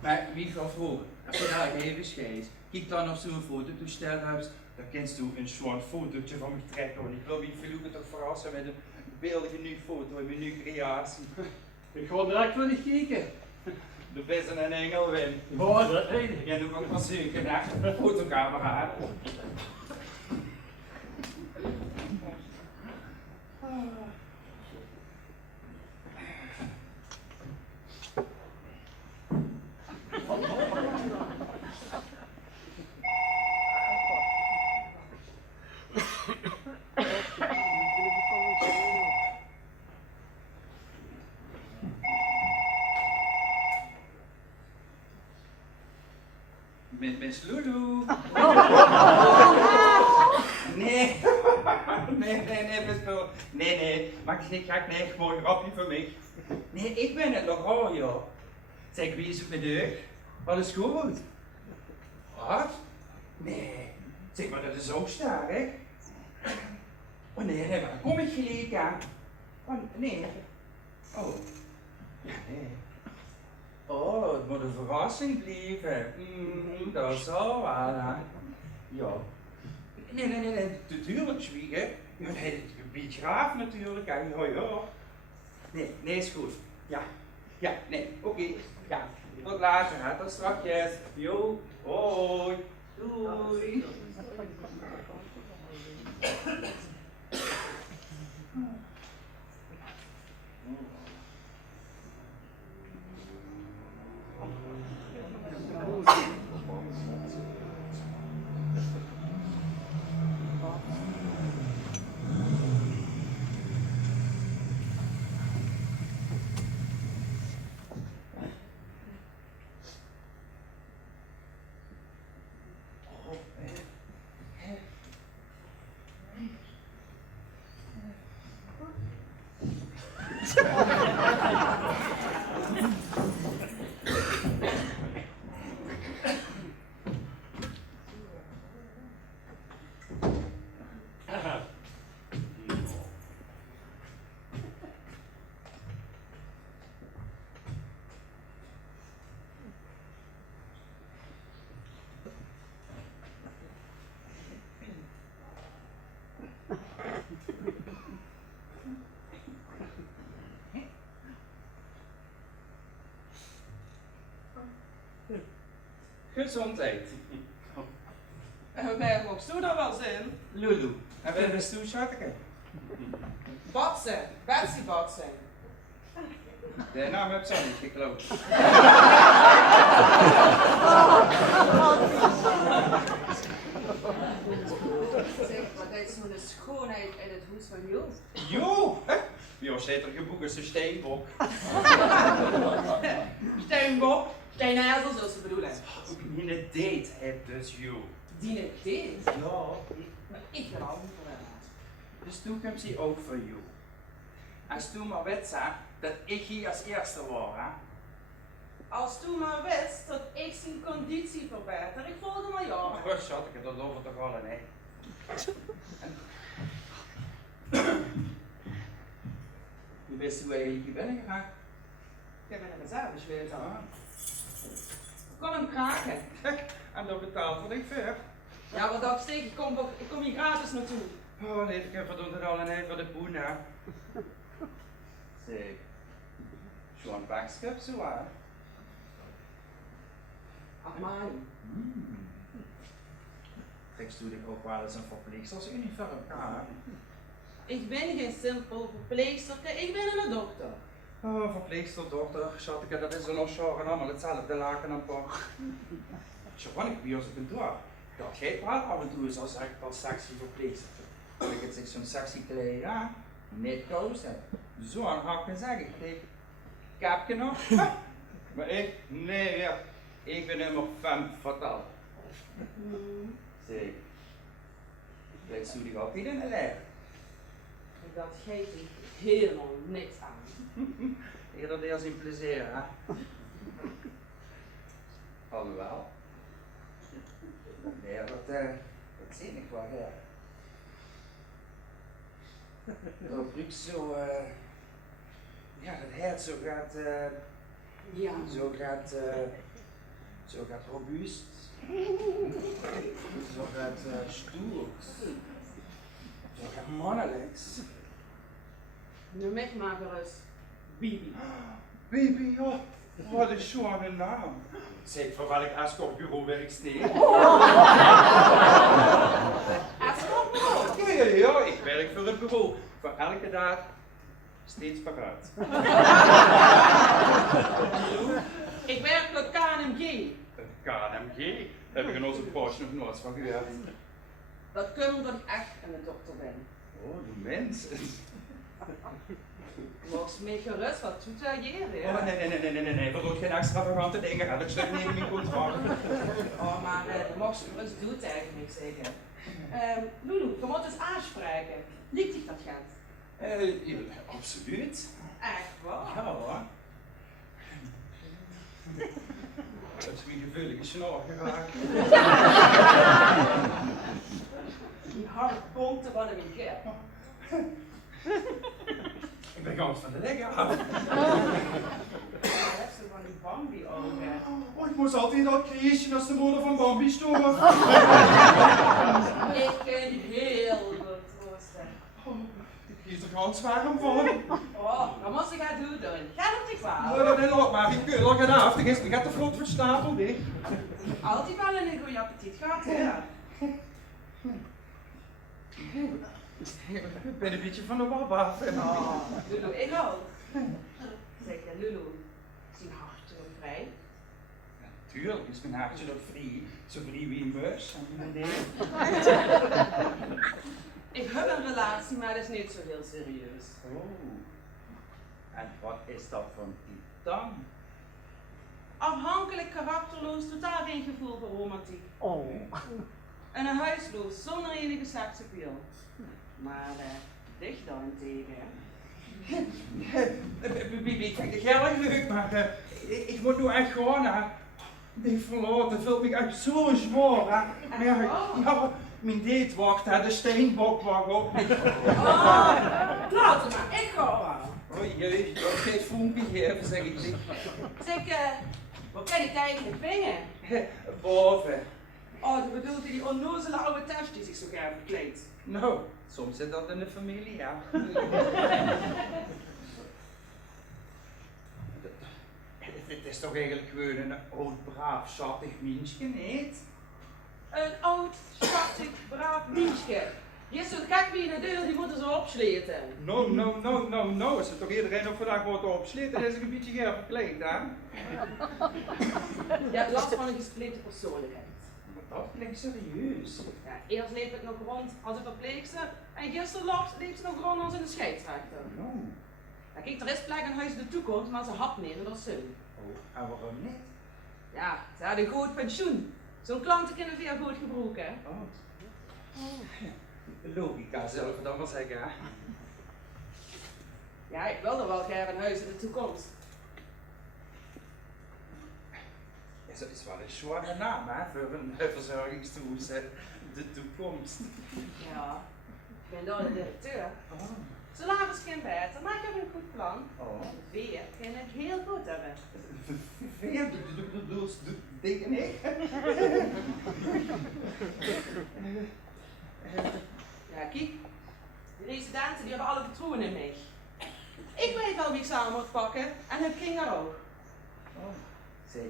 maar wie gaat vroegen? Als je daar even scheidt, kijk dan op zo'n fototoestel hebt, dan kent je een soort fotootje van me trekken. Want ik wil die figuur toch verrassen met een beeldige nieuwe foto en mijn nieuwe creatie. Ik ga direct voor die kijken. De best een engel win. Ja, dat weet ik. Jij doet ook wel zoeken naar een fotocamera. Met Miss Lulu. Nee. Nee, Miss Lulu. Nee. Maak je niet gek, nee, gewoon een grapje voor mij. Nee, ik ben het nog al, joh. Zeg, wie is het met de? Alles goed? Wat? Nee. Zeg maar, dat is ook sterk. Oh nee, waar kom ik gelijk aan? Oh, nee. Oh. Ja, nee. Oh, het moet een verrassing blijven. Dat is al wel, hè. Ja. Nee, natuurlijk zwiegen. Ja, nee, een beetje graaf natuurlijk. Ja. Nee, is goed. Ja, nee, oké. Ja, tot later, hè. Tot straks. Jo, hoi. Doei. Gezondheid. En waar mocht je daar wel zijn? Lulu. En waar bist du, schatje? Batsen, Betsy Batsen. De naam heb ze niet geklapt. Zeg, wat is zo'n schoonheid in het huis van jou? Jo! Jo, zit er geboekt als een steenbok. Steenbok, steenijzer, zoals ze bedoelen. In een date heb dus jo. Die een date? Ja. Maar ik ben al niet voor hem. Dus toen kwam ze ook voor jou. Als toen maar weet zag dat ik hier als eerste was, hè? Als toen maar wist dat ik zijn conditie verbeter, ik volgde maar jaren. Oh, schat, ik heb dat over toch al nee. Hoe bist u eigenlijk hier binnen gegaan? Ik ben een gezellig weer dan. Ik kon hem kraken. En dat betaalt wat ik ver. Ja, wat dacht ik? Ik kom hier gratis naartoe. Oh nee, ik heb verdoemd al een voor de boena. Zeg, zo'n bakschap zo hè? Armani. Trekst u dit ook wel eens een verpleegstersuniform aan? Ik ben geen simpel verpleegster, ik ben een dokter. Oh, verpleegster, dokter, schatje, dat is er nog zo allemaal hetzelfde laken en pak. Gewoon, ik ben op kantoor. Dat geeft wel af en toe eens als sexy verpleegster. Dat ik het zich zo'n sexy kleed aan, net kousen. Zo'n hakken zeg ik tegen. Kapje nog? Maar ik, nee, ja. Ik ben nummer 5 fataal. Zeg, blijft zo die altijd in de leer. Dat geeft me helemaal niks aan. Eerder deels in plezier, hè? Alhoewel. Nee, dat zie ik wel, ja. Dat ruikt zo, ja, het hart zo gaat, Ja. zo gaat robuust. Zo gaat stoer. Zo gaat mannelijks. Noem mij maar gerust Bibi. Baby, oh, wat een schone naam. Zeg, voor welk escortbureau werkt Snee? Escortbureau? Ja, ik werk voor het bureau. Voor elke dag steeds paraat. Ik werk voor KNMG. KNMG? Heb ik in onze Porsche nog nooit van gehoord. Dat komt omdat ik echt een dokter ben. Oh, de mensen. Mocht me gerust wat tutoyeren, ja? Oh, nee. We doen geen extravagante dingen. Dat stuk niet in mijn contract. Oh, maar dat mocht je gerust doen tegen me zeggen. Lulu, je moet eens aanspreken. Liegt dich dat gaat? Absoluut. Echt waar? Ja hoor. Dat is mijn gevoelige snor geraakt. Die harde ponten van een gek. Ik ben gans van de leggen af. Hij heeft zo van die Bambi-ogen. Oh, ik moest altijd al creëren als de moeder van Bambi stond. Ik kan heel goed troosten. Oh, ik geef er gewoon zwaar om van. Oh, dan moet ik het doen. Ga op de kwaal. Nee, laat maar, ik keur er af. Ik heb de vlot voor stapel dicht. Altijd wel een goede appetiet gehad, hè? Ik ben een beetje van de wab af. Oh, Lulu, ik ook. Zeg je, Lulu, is die hart zo vrij? Tuurlijk is mijn hartje nog vrij. Zo vrij wie een bus. Ik heb een relatie, maar dat is niet zo heel serieus. Oh. En wat is dat voor een type dan? Afhankelijk, karakterloos, totaal geen gevoel voor romantiek. Oh. En een huisloos, zonder enige seksappeal. Maar dicht daarentegen, Bibi, ik vind het heel erg leuk, maar ik moet nu echt gewoon naar. Die verlaten vult me echt zo zwaar. Hè. Maar ja, mijn date wacht, hè, de steenbok wacht op. laat het maar, ik ga wel. Oh jee, dat geeft voelpje geven, zeg ik niet. Zeg, wat kan ik eigenlijk brengen? Boven. Oh, dat bedoelt die onnozele oude test die zich zo graag verkleedt. Nou, soms zit dat in de familie, ja. dit is toch eigenlijk gewoon een oud, braaf, schattig mensje, niet? Een oud, schattig, braaf mensje. Die is zo gek wie in de deur, die moeten ze opsleten. Nou, is het toch iedereen op vandaag wordt opgesleten, dan is ik een beetje geer verkleed, hè? Je hebt last van een gespleten persoonlijkheid. Maar dat klinkt serieus. Ja, eerst leep ik nog rond als een verpleegster en gisteren liep ze nog rond als een scheidsrechter. Nou, Ja, kijk, er is plek in Huis de Toekomst, maar ze had niet in haar zin. oh, en waarom niet? Ja, ze had een goed pensioen. Zo'n klanten kunnen veel goed gebruiken. Hè? Logica, zullen we dan maar zeggen, hè? Ja, ik wilde wel graag een Huis in de Toekomst. Dat is wel een zware naam, hè, voor een verzorgingshuis, de toekomst. Ja, ik ben daar de directeur. Salaris geen beter, maar ik heb een goed plan. Weer kan ik heel goed hebben. Veel dingen ik. Ja, kijk, de residenten die hebben alle vertrouwen in mij. Ik weet wel wie ik samen moet pakken en het ging er ook. Zeg.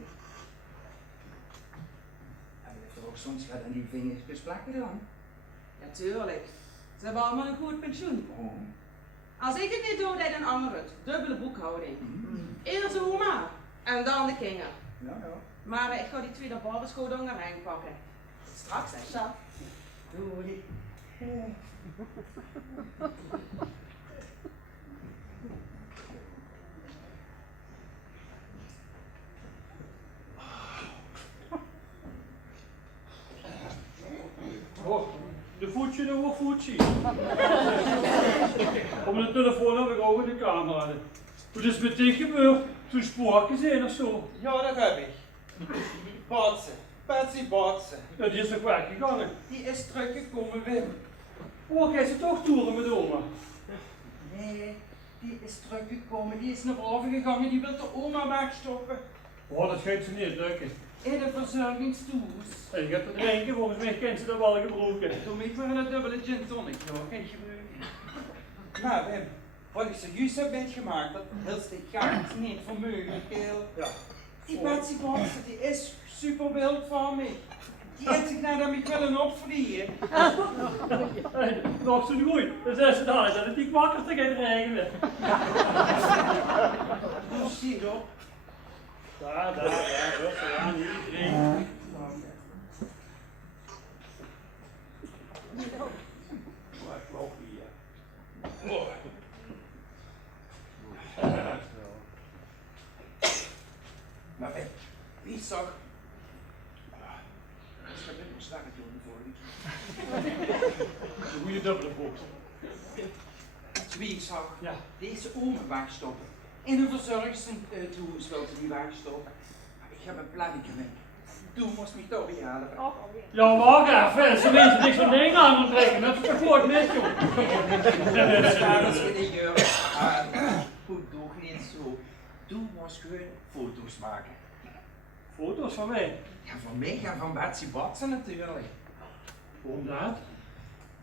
Hebben we er ook soms wel aan die vingertjes plakken dan? Ja, tuurlijk. Ze hebben allemaal een goed pensioen. Als ik het niet doe, deed een ander het. Dubbele boekhouding. Eerst de oma en dan de kinger. Ja. Maar ik ga die tweede barbeschool dan erin pakken. Straks, hè? Zo. Doei. Oh, de voetje nog een voetje. Op mijn telefoon heb ik ook in de camera. Wat is met dit gebeurd? Toen spraken zijn of zo. Ja, dat heb ik. Botsen. Betsy Botsen. Ja, die is nog weggegangen. Die is teruggekomen, Wim. Oh, jij ze toch toeren met oma? Nee, die is teruggekomen. Die is naar boven gegaan. Die wil de oma wegstoppen. Oh, dat gaat ze niet lukken. In de verzorgingstoes. Hey, je gaat er drinken, volgens mij kent ze dat wel gebroken. Doe me maar een dubbele gin tonic, joh. Geen gebruiken. Maar Wim, wat ik serieus heb gemaakt, dat is dit gaat niet vermogelijk, keel. Ja. Die Betsy Botsen, die is super wild van mij. Die heeft zich nadat ik willen opvliegen. Hey, nog zo goed. Dan zei ze dadelijk dat het die wakker te gaan regelen. Hoe zie je op? Daar, rustig aan, hier iedereen. Maar ik loop hier. Maar wie zag? Ik heb dit nog sterk doen voor Een goede dubbele box. Wie zag? Ja. Deze oma wegstoppen. In een verzorgingstehuis wil ze die wegstoppen. Maar ik heb een plannetje mee. Toen moest ik toch weer halen. Ja, wacht even. Ze weten niks van dingen aan moet trekken. Dat is toch goed mis, joh. Dat is geen jurk. Goed, doe niet zo. Toen moest gewoon foto's maken. Foto's van mij. Ja, van mij en van Betsy Botsen natuurlijk. Waarom dat?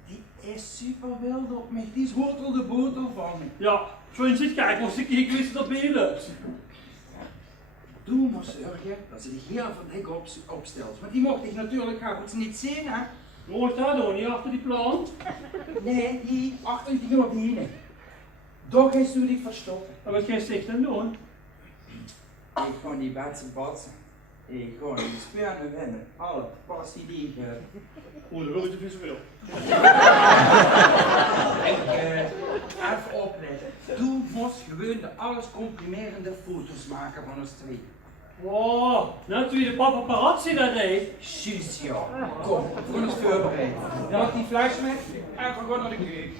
Die is super wild op mij. Die is hotel de botel van me. Ja, zo in zit kijken of ik wist dat bij je lukt. Toen moest zorgen dat ze de heel van hek opstelt. Maar die mocht ik natuurlijk graag goed niet zien, hè? Mocht dat doen, niet achter die plant? Nee, die achter die gordijnen. Doch is toen die verstoppen. En wat ga je zich dan doen? Ik ga die Betsy Botsen. Ik ga die spelen winnen. Alle pas die Oh, dan wil ik de vis wel. Even opletten. Toen moest gewoon de alles comprimerende foto's maken van ons twee. Wow, net toen je de paparazzi dat deed. Juist ja. Kom, voor ons voorbereid. Dan die fles met en we gaan naar de keuken.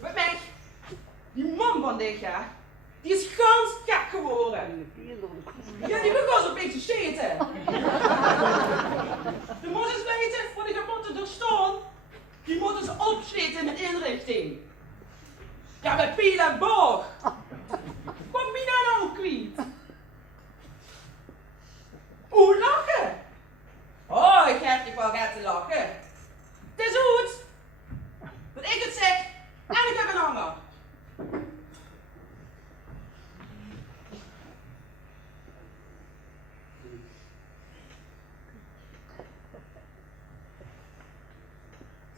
Met mij, die man van dit jaar, die is gans gek geworden. Ja, die begon zo'n beetje te scheten. Je moet eens weten wat ik heb moeten doorstoppen. Die moeten ze opschieten in de inrichting. Ja, met piel en boog. Wat ben je nou kwijt? Hoe lachen? Oh, ik heb niet van te lachen. Het is goed. Dat ik het zeg en ik heb een hanger.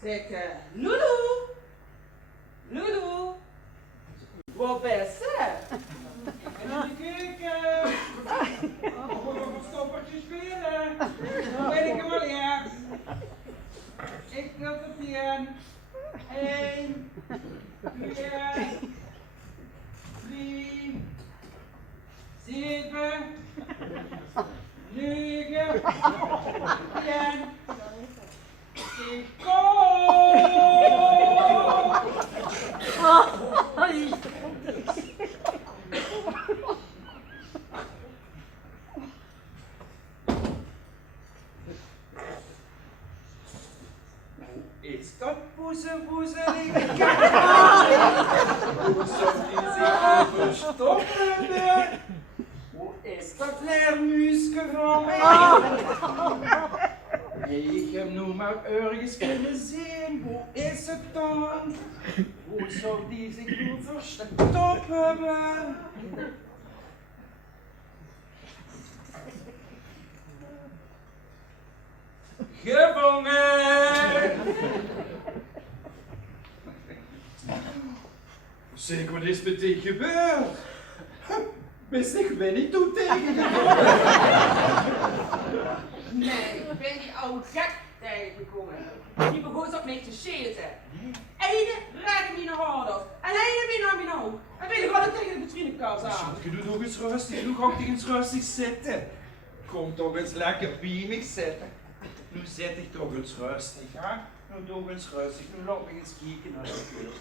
Zeg, Lulu. Lulu. Wat ben je? In de keuken. We moeten nog een stoppertje spelen. Dan ben ik hem al eerst. Ik wil het hier. 1, 2, 3, 7, 9, 10. Ik kom! Is dat poezelige Hoe zou die zich verstoppen? Hoe is dat leermuisje van mij? Ik heb nu maar ergens kunnen zien. Hoe is het dan? Hoe zou die zich nu verstoppen? Gevangen! Zeg, wat is met die gebeurd? Wist ik ben niet toe tegengekomen. Nee, ik ben die oude gek tegengekomen. Die begon op mij te scheten. Eén raakte me naar hard en één weer naar mijn hoofd. En weet ik wat ik tegen de vitrinekast aan. Je doet nog eens rustig, doe ook eens rustig zitten. Kom toch eens lekker bij me zitten. Nu zit ik toch eens rustig, hè? Nu doe eens rustig, nu laat me eens kijken naar de keur.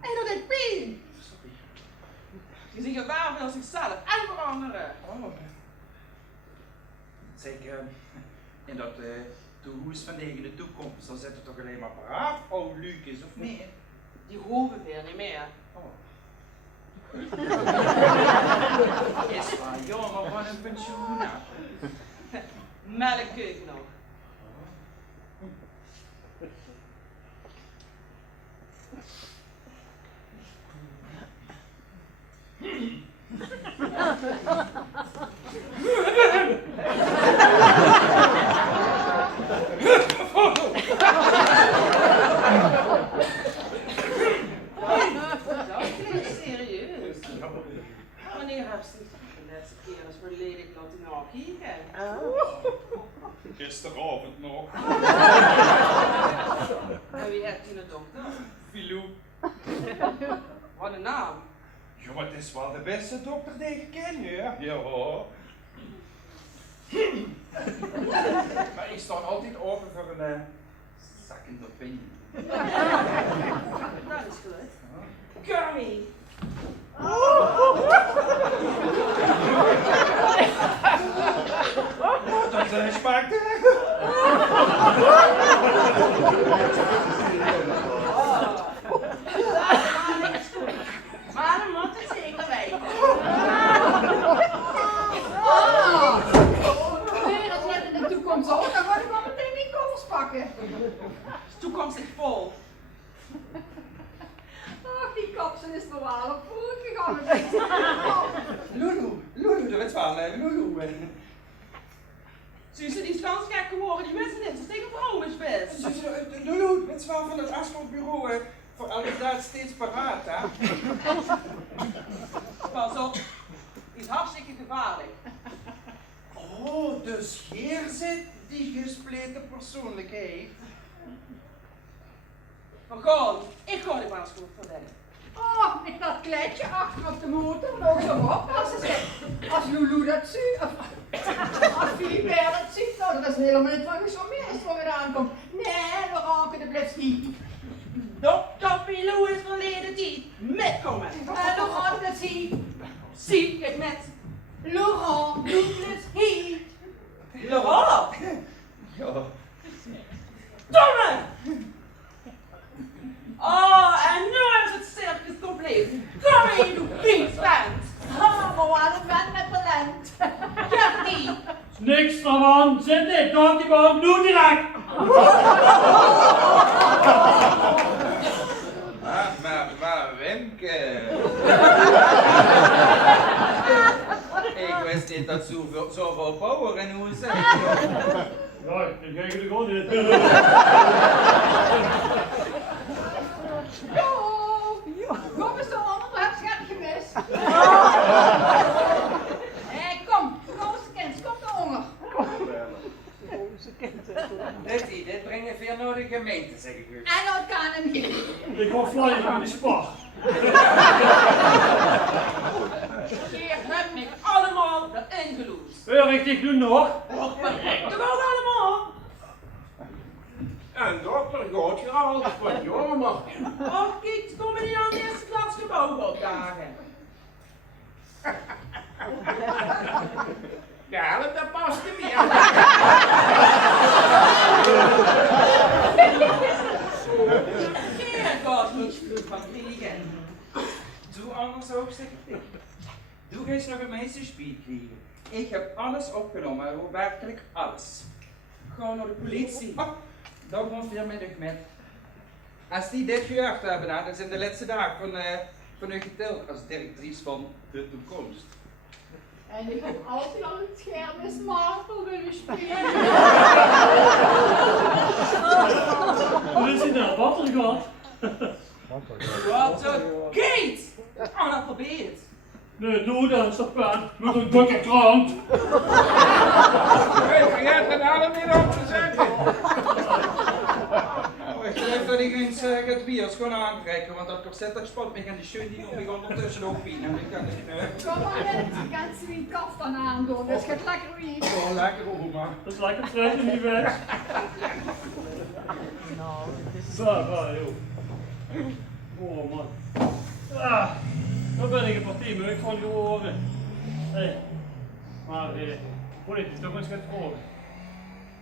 En dat deed pijn. Sorry. Die zich gewaar wil zichzelf en voor anderen. Oh. Zeg, in dat toehoes van de toekomst, dan zit er toch alleen maar braaf oude Lucas, of niet? Die hoeven weer niet meer. Oh. Is wel jammer van een pensioen. Melkkeuken nog. Dat is serieus. Wanneer heb je de laatste keer eens volledig laten nakijken? Gisteravond nog. En wie hebt die een dokter? Filou. Wat een naam. Ja, maar het is wel de beste dokter die ik ken, ja. Ja. Maar ik sta altijd open voor een second opinion. Dat is goed. Gummy. Dat smaakt er. Maar dan moet het zeker weten. Weer als net in de toekomst ook, dan word ik wel meteen die koffers pakken. De toekomst is vol. Ach, die kapsel is nog wel op voet gegaan. Lulu, dat is wel Lulu. Zie je, die is gans gek geworden, die mensen dit, ze tegen vrouwen is best. Lulu, het is wel van het asfaltbureau voor alle tijd steeds paraat, hè? Pas op, die is hartstikke gevaarlijk. Oh, dus hier zit die gespleten persoonlijkheid. Maar gewoon, ik ga die waarschuwing vertellen. Oh, met dat kleedje achter op de motor, nog zo oppassen zeg. Als Lulu dat ziet, als Philibert dat ziet, nou dat is helemaal niet wat je zo mis voor weer aankomt. Nee, we raken de blijft niet. Dokter Pilou is verleden tijd metkomen. En Laurent dat ziet. Zie, kijk met. Laurent doet het hier. Laurent! Ja. mee. Kom mee, doe Piet vent. Ah, maar wat een vent met talent. Gertie. Niks ervan, zit dit, dank die man, nu direct. Maar Wimke. Ik wist niet dat zoveel power in huis zit. Ja, ik kijk er gewoon in. Kom eens zo onder het schat gemist. Hé, kom, grootste kind, kom de honger. Dit brengt veel naar de gemeente, zeg ik u. En dat kan hem niet. Ik word flyer van de spar. Keer heb ik allemaal dat ingeloosd. Heur ik dich nu nog? Och, bereikt toch ook allemaal? En dokter gaat gehaald, wat jammer. Och, kijk, kom maar niet aan de eerste klas gebouw opdagen. Ja, dat past er meer. Keer gaat niet vlug van vliegen. Doe anders ook, zeg ik. Doe eens nog een meisjesspiel krijgen. Ik heb alles opgenomen, werkelijk alles. Gewoon naar de politie. Oh, dan komt weer met de gemeente. Als die dit gehoord hebben, dan is in de laatste dag van u geteld als directrice van de toekomst. En ik heb altijd al het scherm eens martel willen spelen. Hoe is hij naar wat gehad? Wat een keet! Analfabeet. Nee, doe dan, Stefan, met een dikke krant. Vergeet het alle weer op te zetten. Ik geloof dat ik eens het bios gewoon aantrekken, want dat corset dat spant me aan die schoen die nog ondertussen ook pienen. Ik kan niet meer. Kom maar in, dan kan ze die kaftan aandoen, dus het gaat lekker weer. Oh, lekker oma. Dat is lekker terug in die weg. Zo, joh. Oh man. Ah, dan ben ik een partij meuk van geworden. Hey. Maar moet ik het toch eens gaan vragen.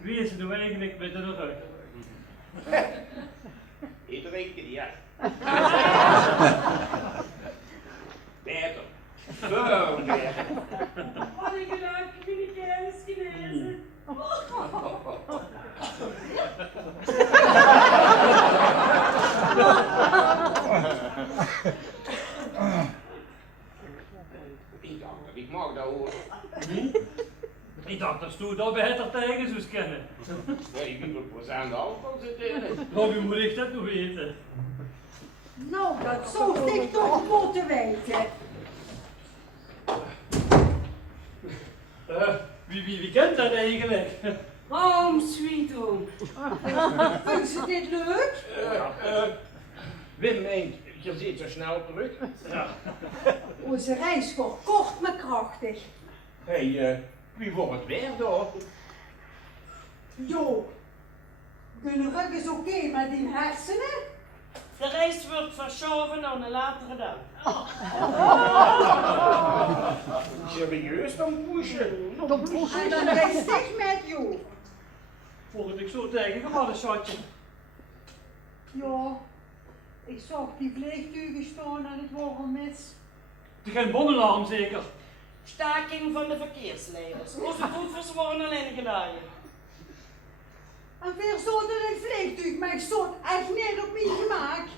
Wie is er nou eigenlijk met de rug? Ik drink het, ja. Beter. Veel beter. Wat een geluid, ik ben niet kennis gelezen. Ik mag dat horen. Ik dacht dat Stoet al beter tegen zou kennen. Nee, ik moet pas aan de afval zitten. Hoe moet ik dat nou weten? Nou, dat zou ik toch moeten weten. Wie kent dat eigenlijk? Home sweet home. Vindt ze dit leuk? Wim meent, je zit zo snel terug. Ja. Onze reis wordt kort maar krachtig. Hey, wie wordt het weer door? Jo, de rug is oké, maar die hersenen? De reis wordt verschoven naar een latere dag. Serieus dan pushen? En dan reis ik met jou. Volgend ik zo tegen geworden, schatje. Ja, ik zag die vliegtuigen staan en het wordt mis. Geen bomalarm zeker? Staking van de verkeersleiders. Onze toeters worden alleen gedaan. En weer zo in het vliegtuig, maar ik stond echt niet op mij gemaakt.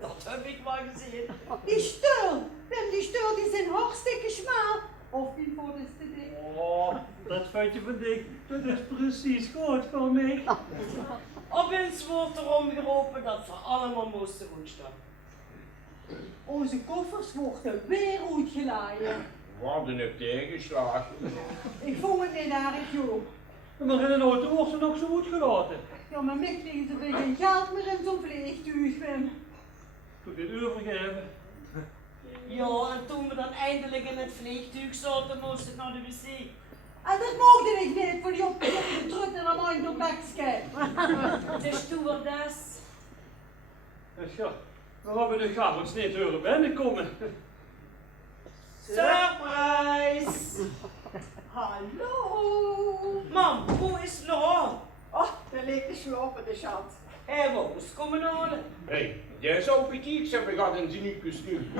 Dat heb ik wel gezien. Die stoel, Wim, die stoel die zijn hartstikke smal. Of wie voor is te dik? Oh, dat feitje van dik, dat is precies goed voor mij. Op ons wordt erom geroepen dat we allemaal moesten goed staan. Onze koffers worden weer uitgeladen. Wat een tegenslag. Ik vond het niet erg, joh. Maar in een auto wordt ze nog zo goed gelaten. Ja, maar mij kregen ze weer geen geld meer in zo'n vliegtuig, Wim. Toen dit overgeven. Ja, en toen we dan eindelijk in het vliegtuig zaten, moest ik naar de wc. En dat mocht ik niet, voor die opgetrokken druk en dan mijn bekske. Het is stewardess. Dus ja, we hebben de gaan ons niet horen binnenkomen. Surprise! Hallo. Mam, hoe is Laurent? Oh, daar ligt de sloop in de chat. Hij wou ons komen halen. Hé, jij zou petit hebben gehad in zijn kostuum.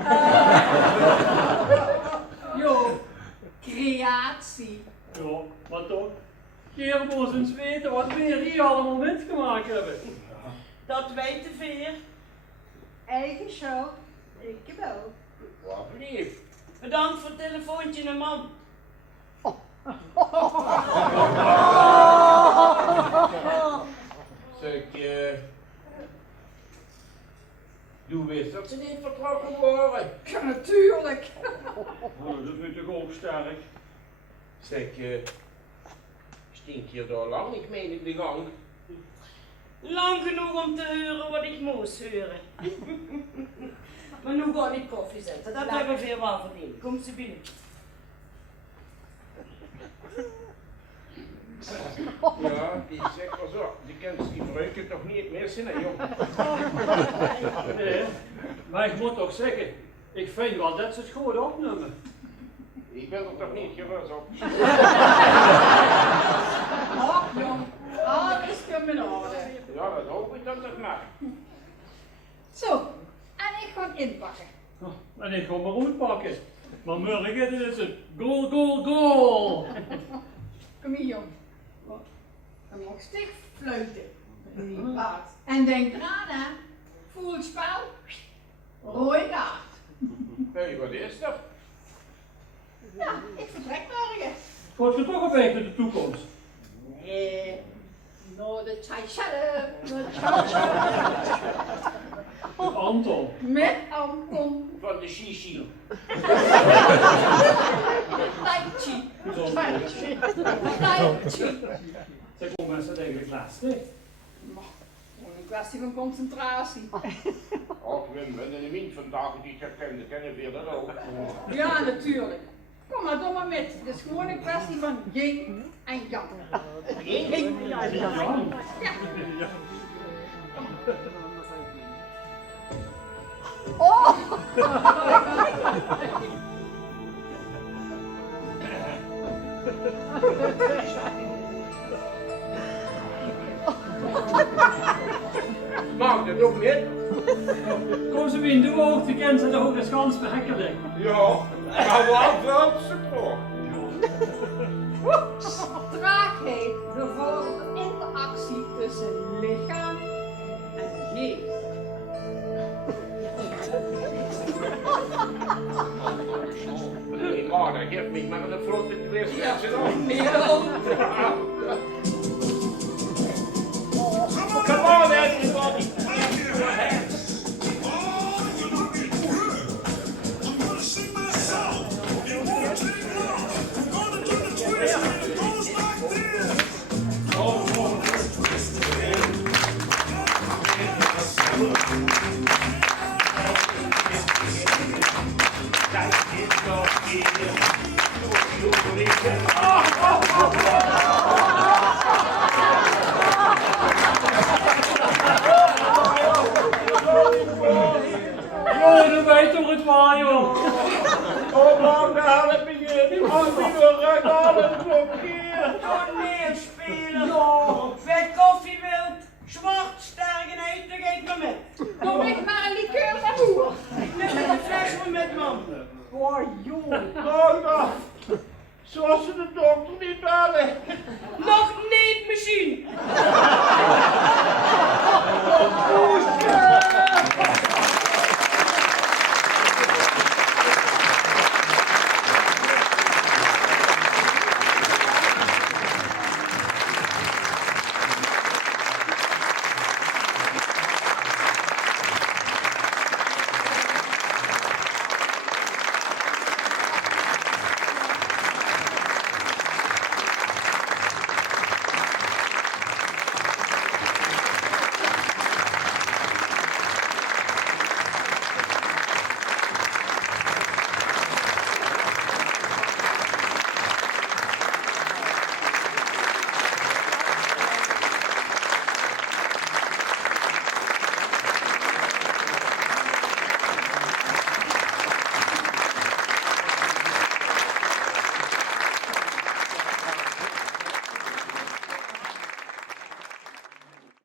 Jo, creatie. Ja, maar toch. Geer ons eens weten wat we hier allemaal metgemaakt hebben. Dat weet de veer. Eigen show. Ik wel. Wat lief. Bedankt voor het telefoontje, een man. Zeg, doe wist dat ze niet vertrokken waren. Ja, natuurlijk. Oh, dat vind ik ook sterk. Zeg, stinkt hier daar lang niet mee in de gang? Lang genoeg om te horen wat ik moest horen. Maar nu ga ik koffie zetten. Dat hebben we veel wel verdiend. Kom ze binnen. Ja, die zegt wel zo. Die kent die vrouwke toch niet missen, hè, joh. Nee, maar ik moet toch zeggen, ik vind wel dat ze het goed opnemen. Ik ben er toch niet gerust op. Oh, jong. Alles komt in orde. Ja, dat hoop ik dan toch maar. Zo, en ik ga inpakken. Oh, en ik ga maar uitpakken. Maar morgen is het goal, goal, goal. Kom hier, jong. Dan mag ik fluiten. Niet paard. En denk eraan, hè. Voel het spel. Rode kaart. Hé, wat is dat? Ja, ik vertrek morgen. Gaat je toch een beetje naar de toekomst? Nee. No, de Tijselle. Anton. Met Anton. Van de Shishi. Tijtje. Gezondheid. Tijtje. Zeg, hoe mensen eigenlijk laatst, hè? Gewoon een kwestie van concentratie. Och, Wim, we hebben een vandaag die ik herkende, kennen we dat ook. Ja, natuurlijk. Kom maar, doe maar met. Het is gewoon een kwestie van yin en yang. Ja. Ja. Maak dat ook met? Kom ze weer in de hoogte, kent ze de hoge schans behekkeling. Ja, maar wat wel ze toch? Traagheid bevordert de interactie tussen lichaam en geest. Nee, maar dat geeft niet maar een vlotte twist. Ja, Mensen dan. meer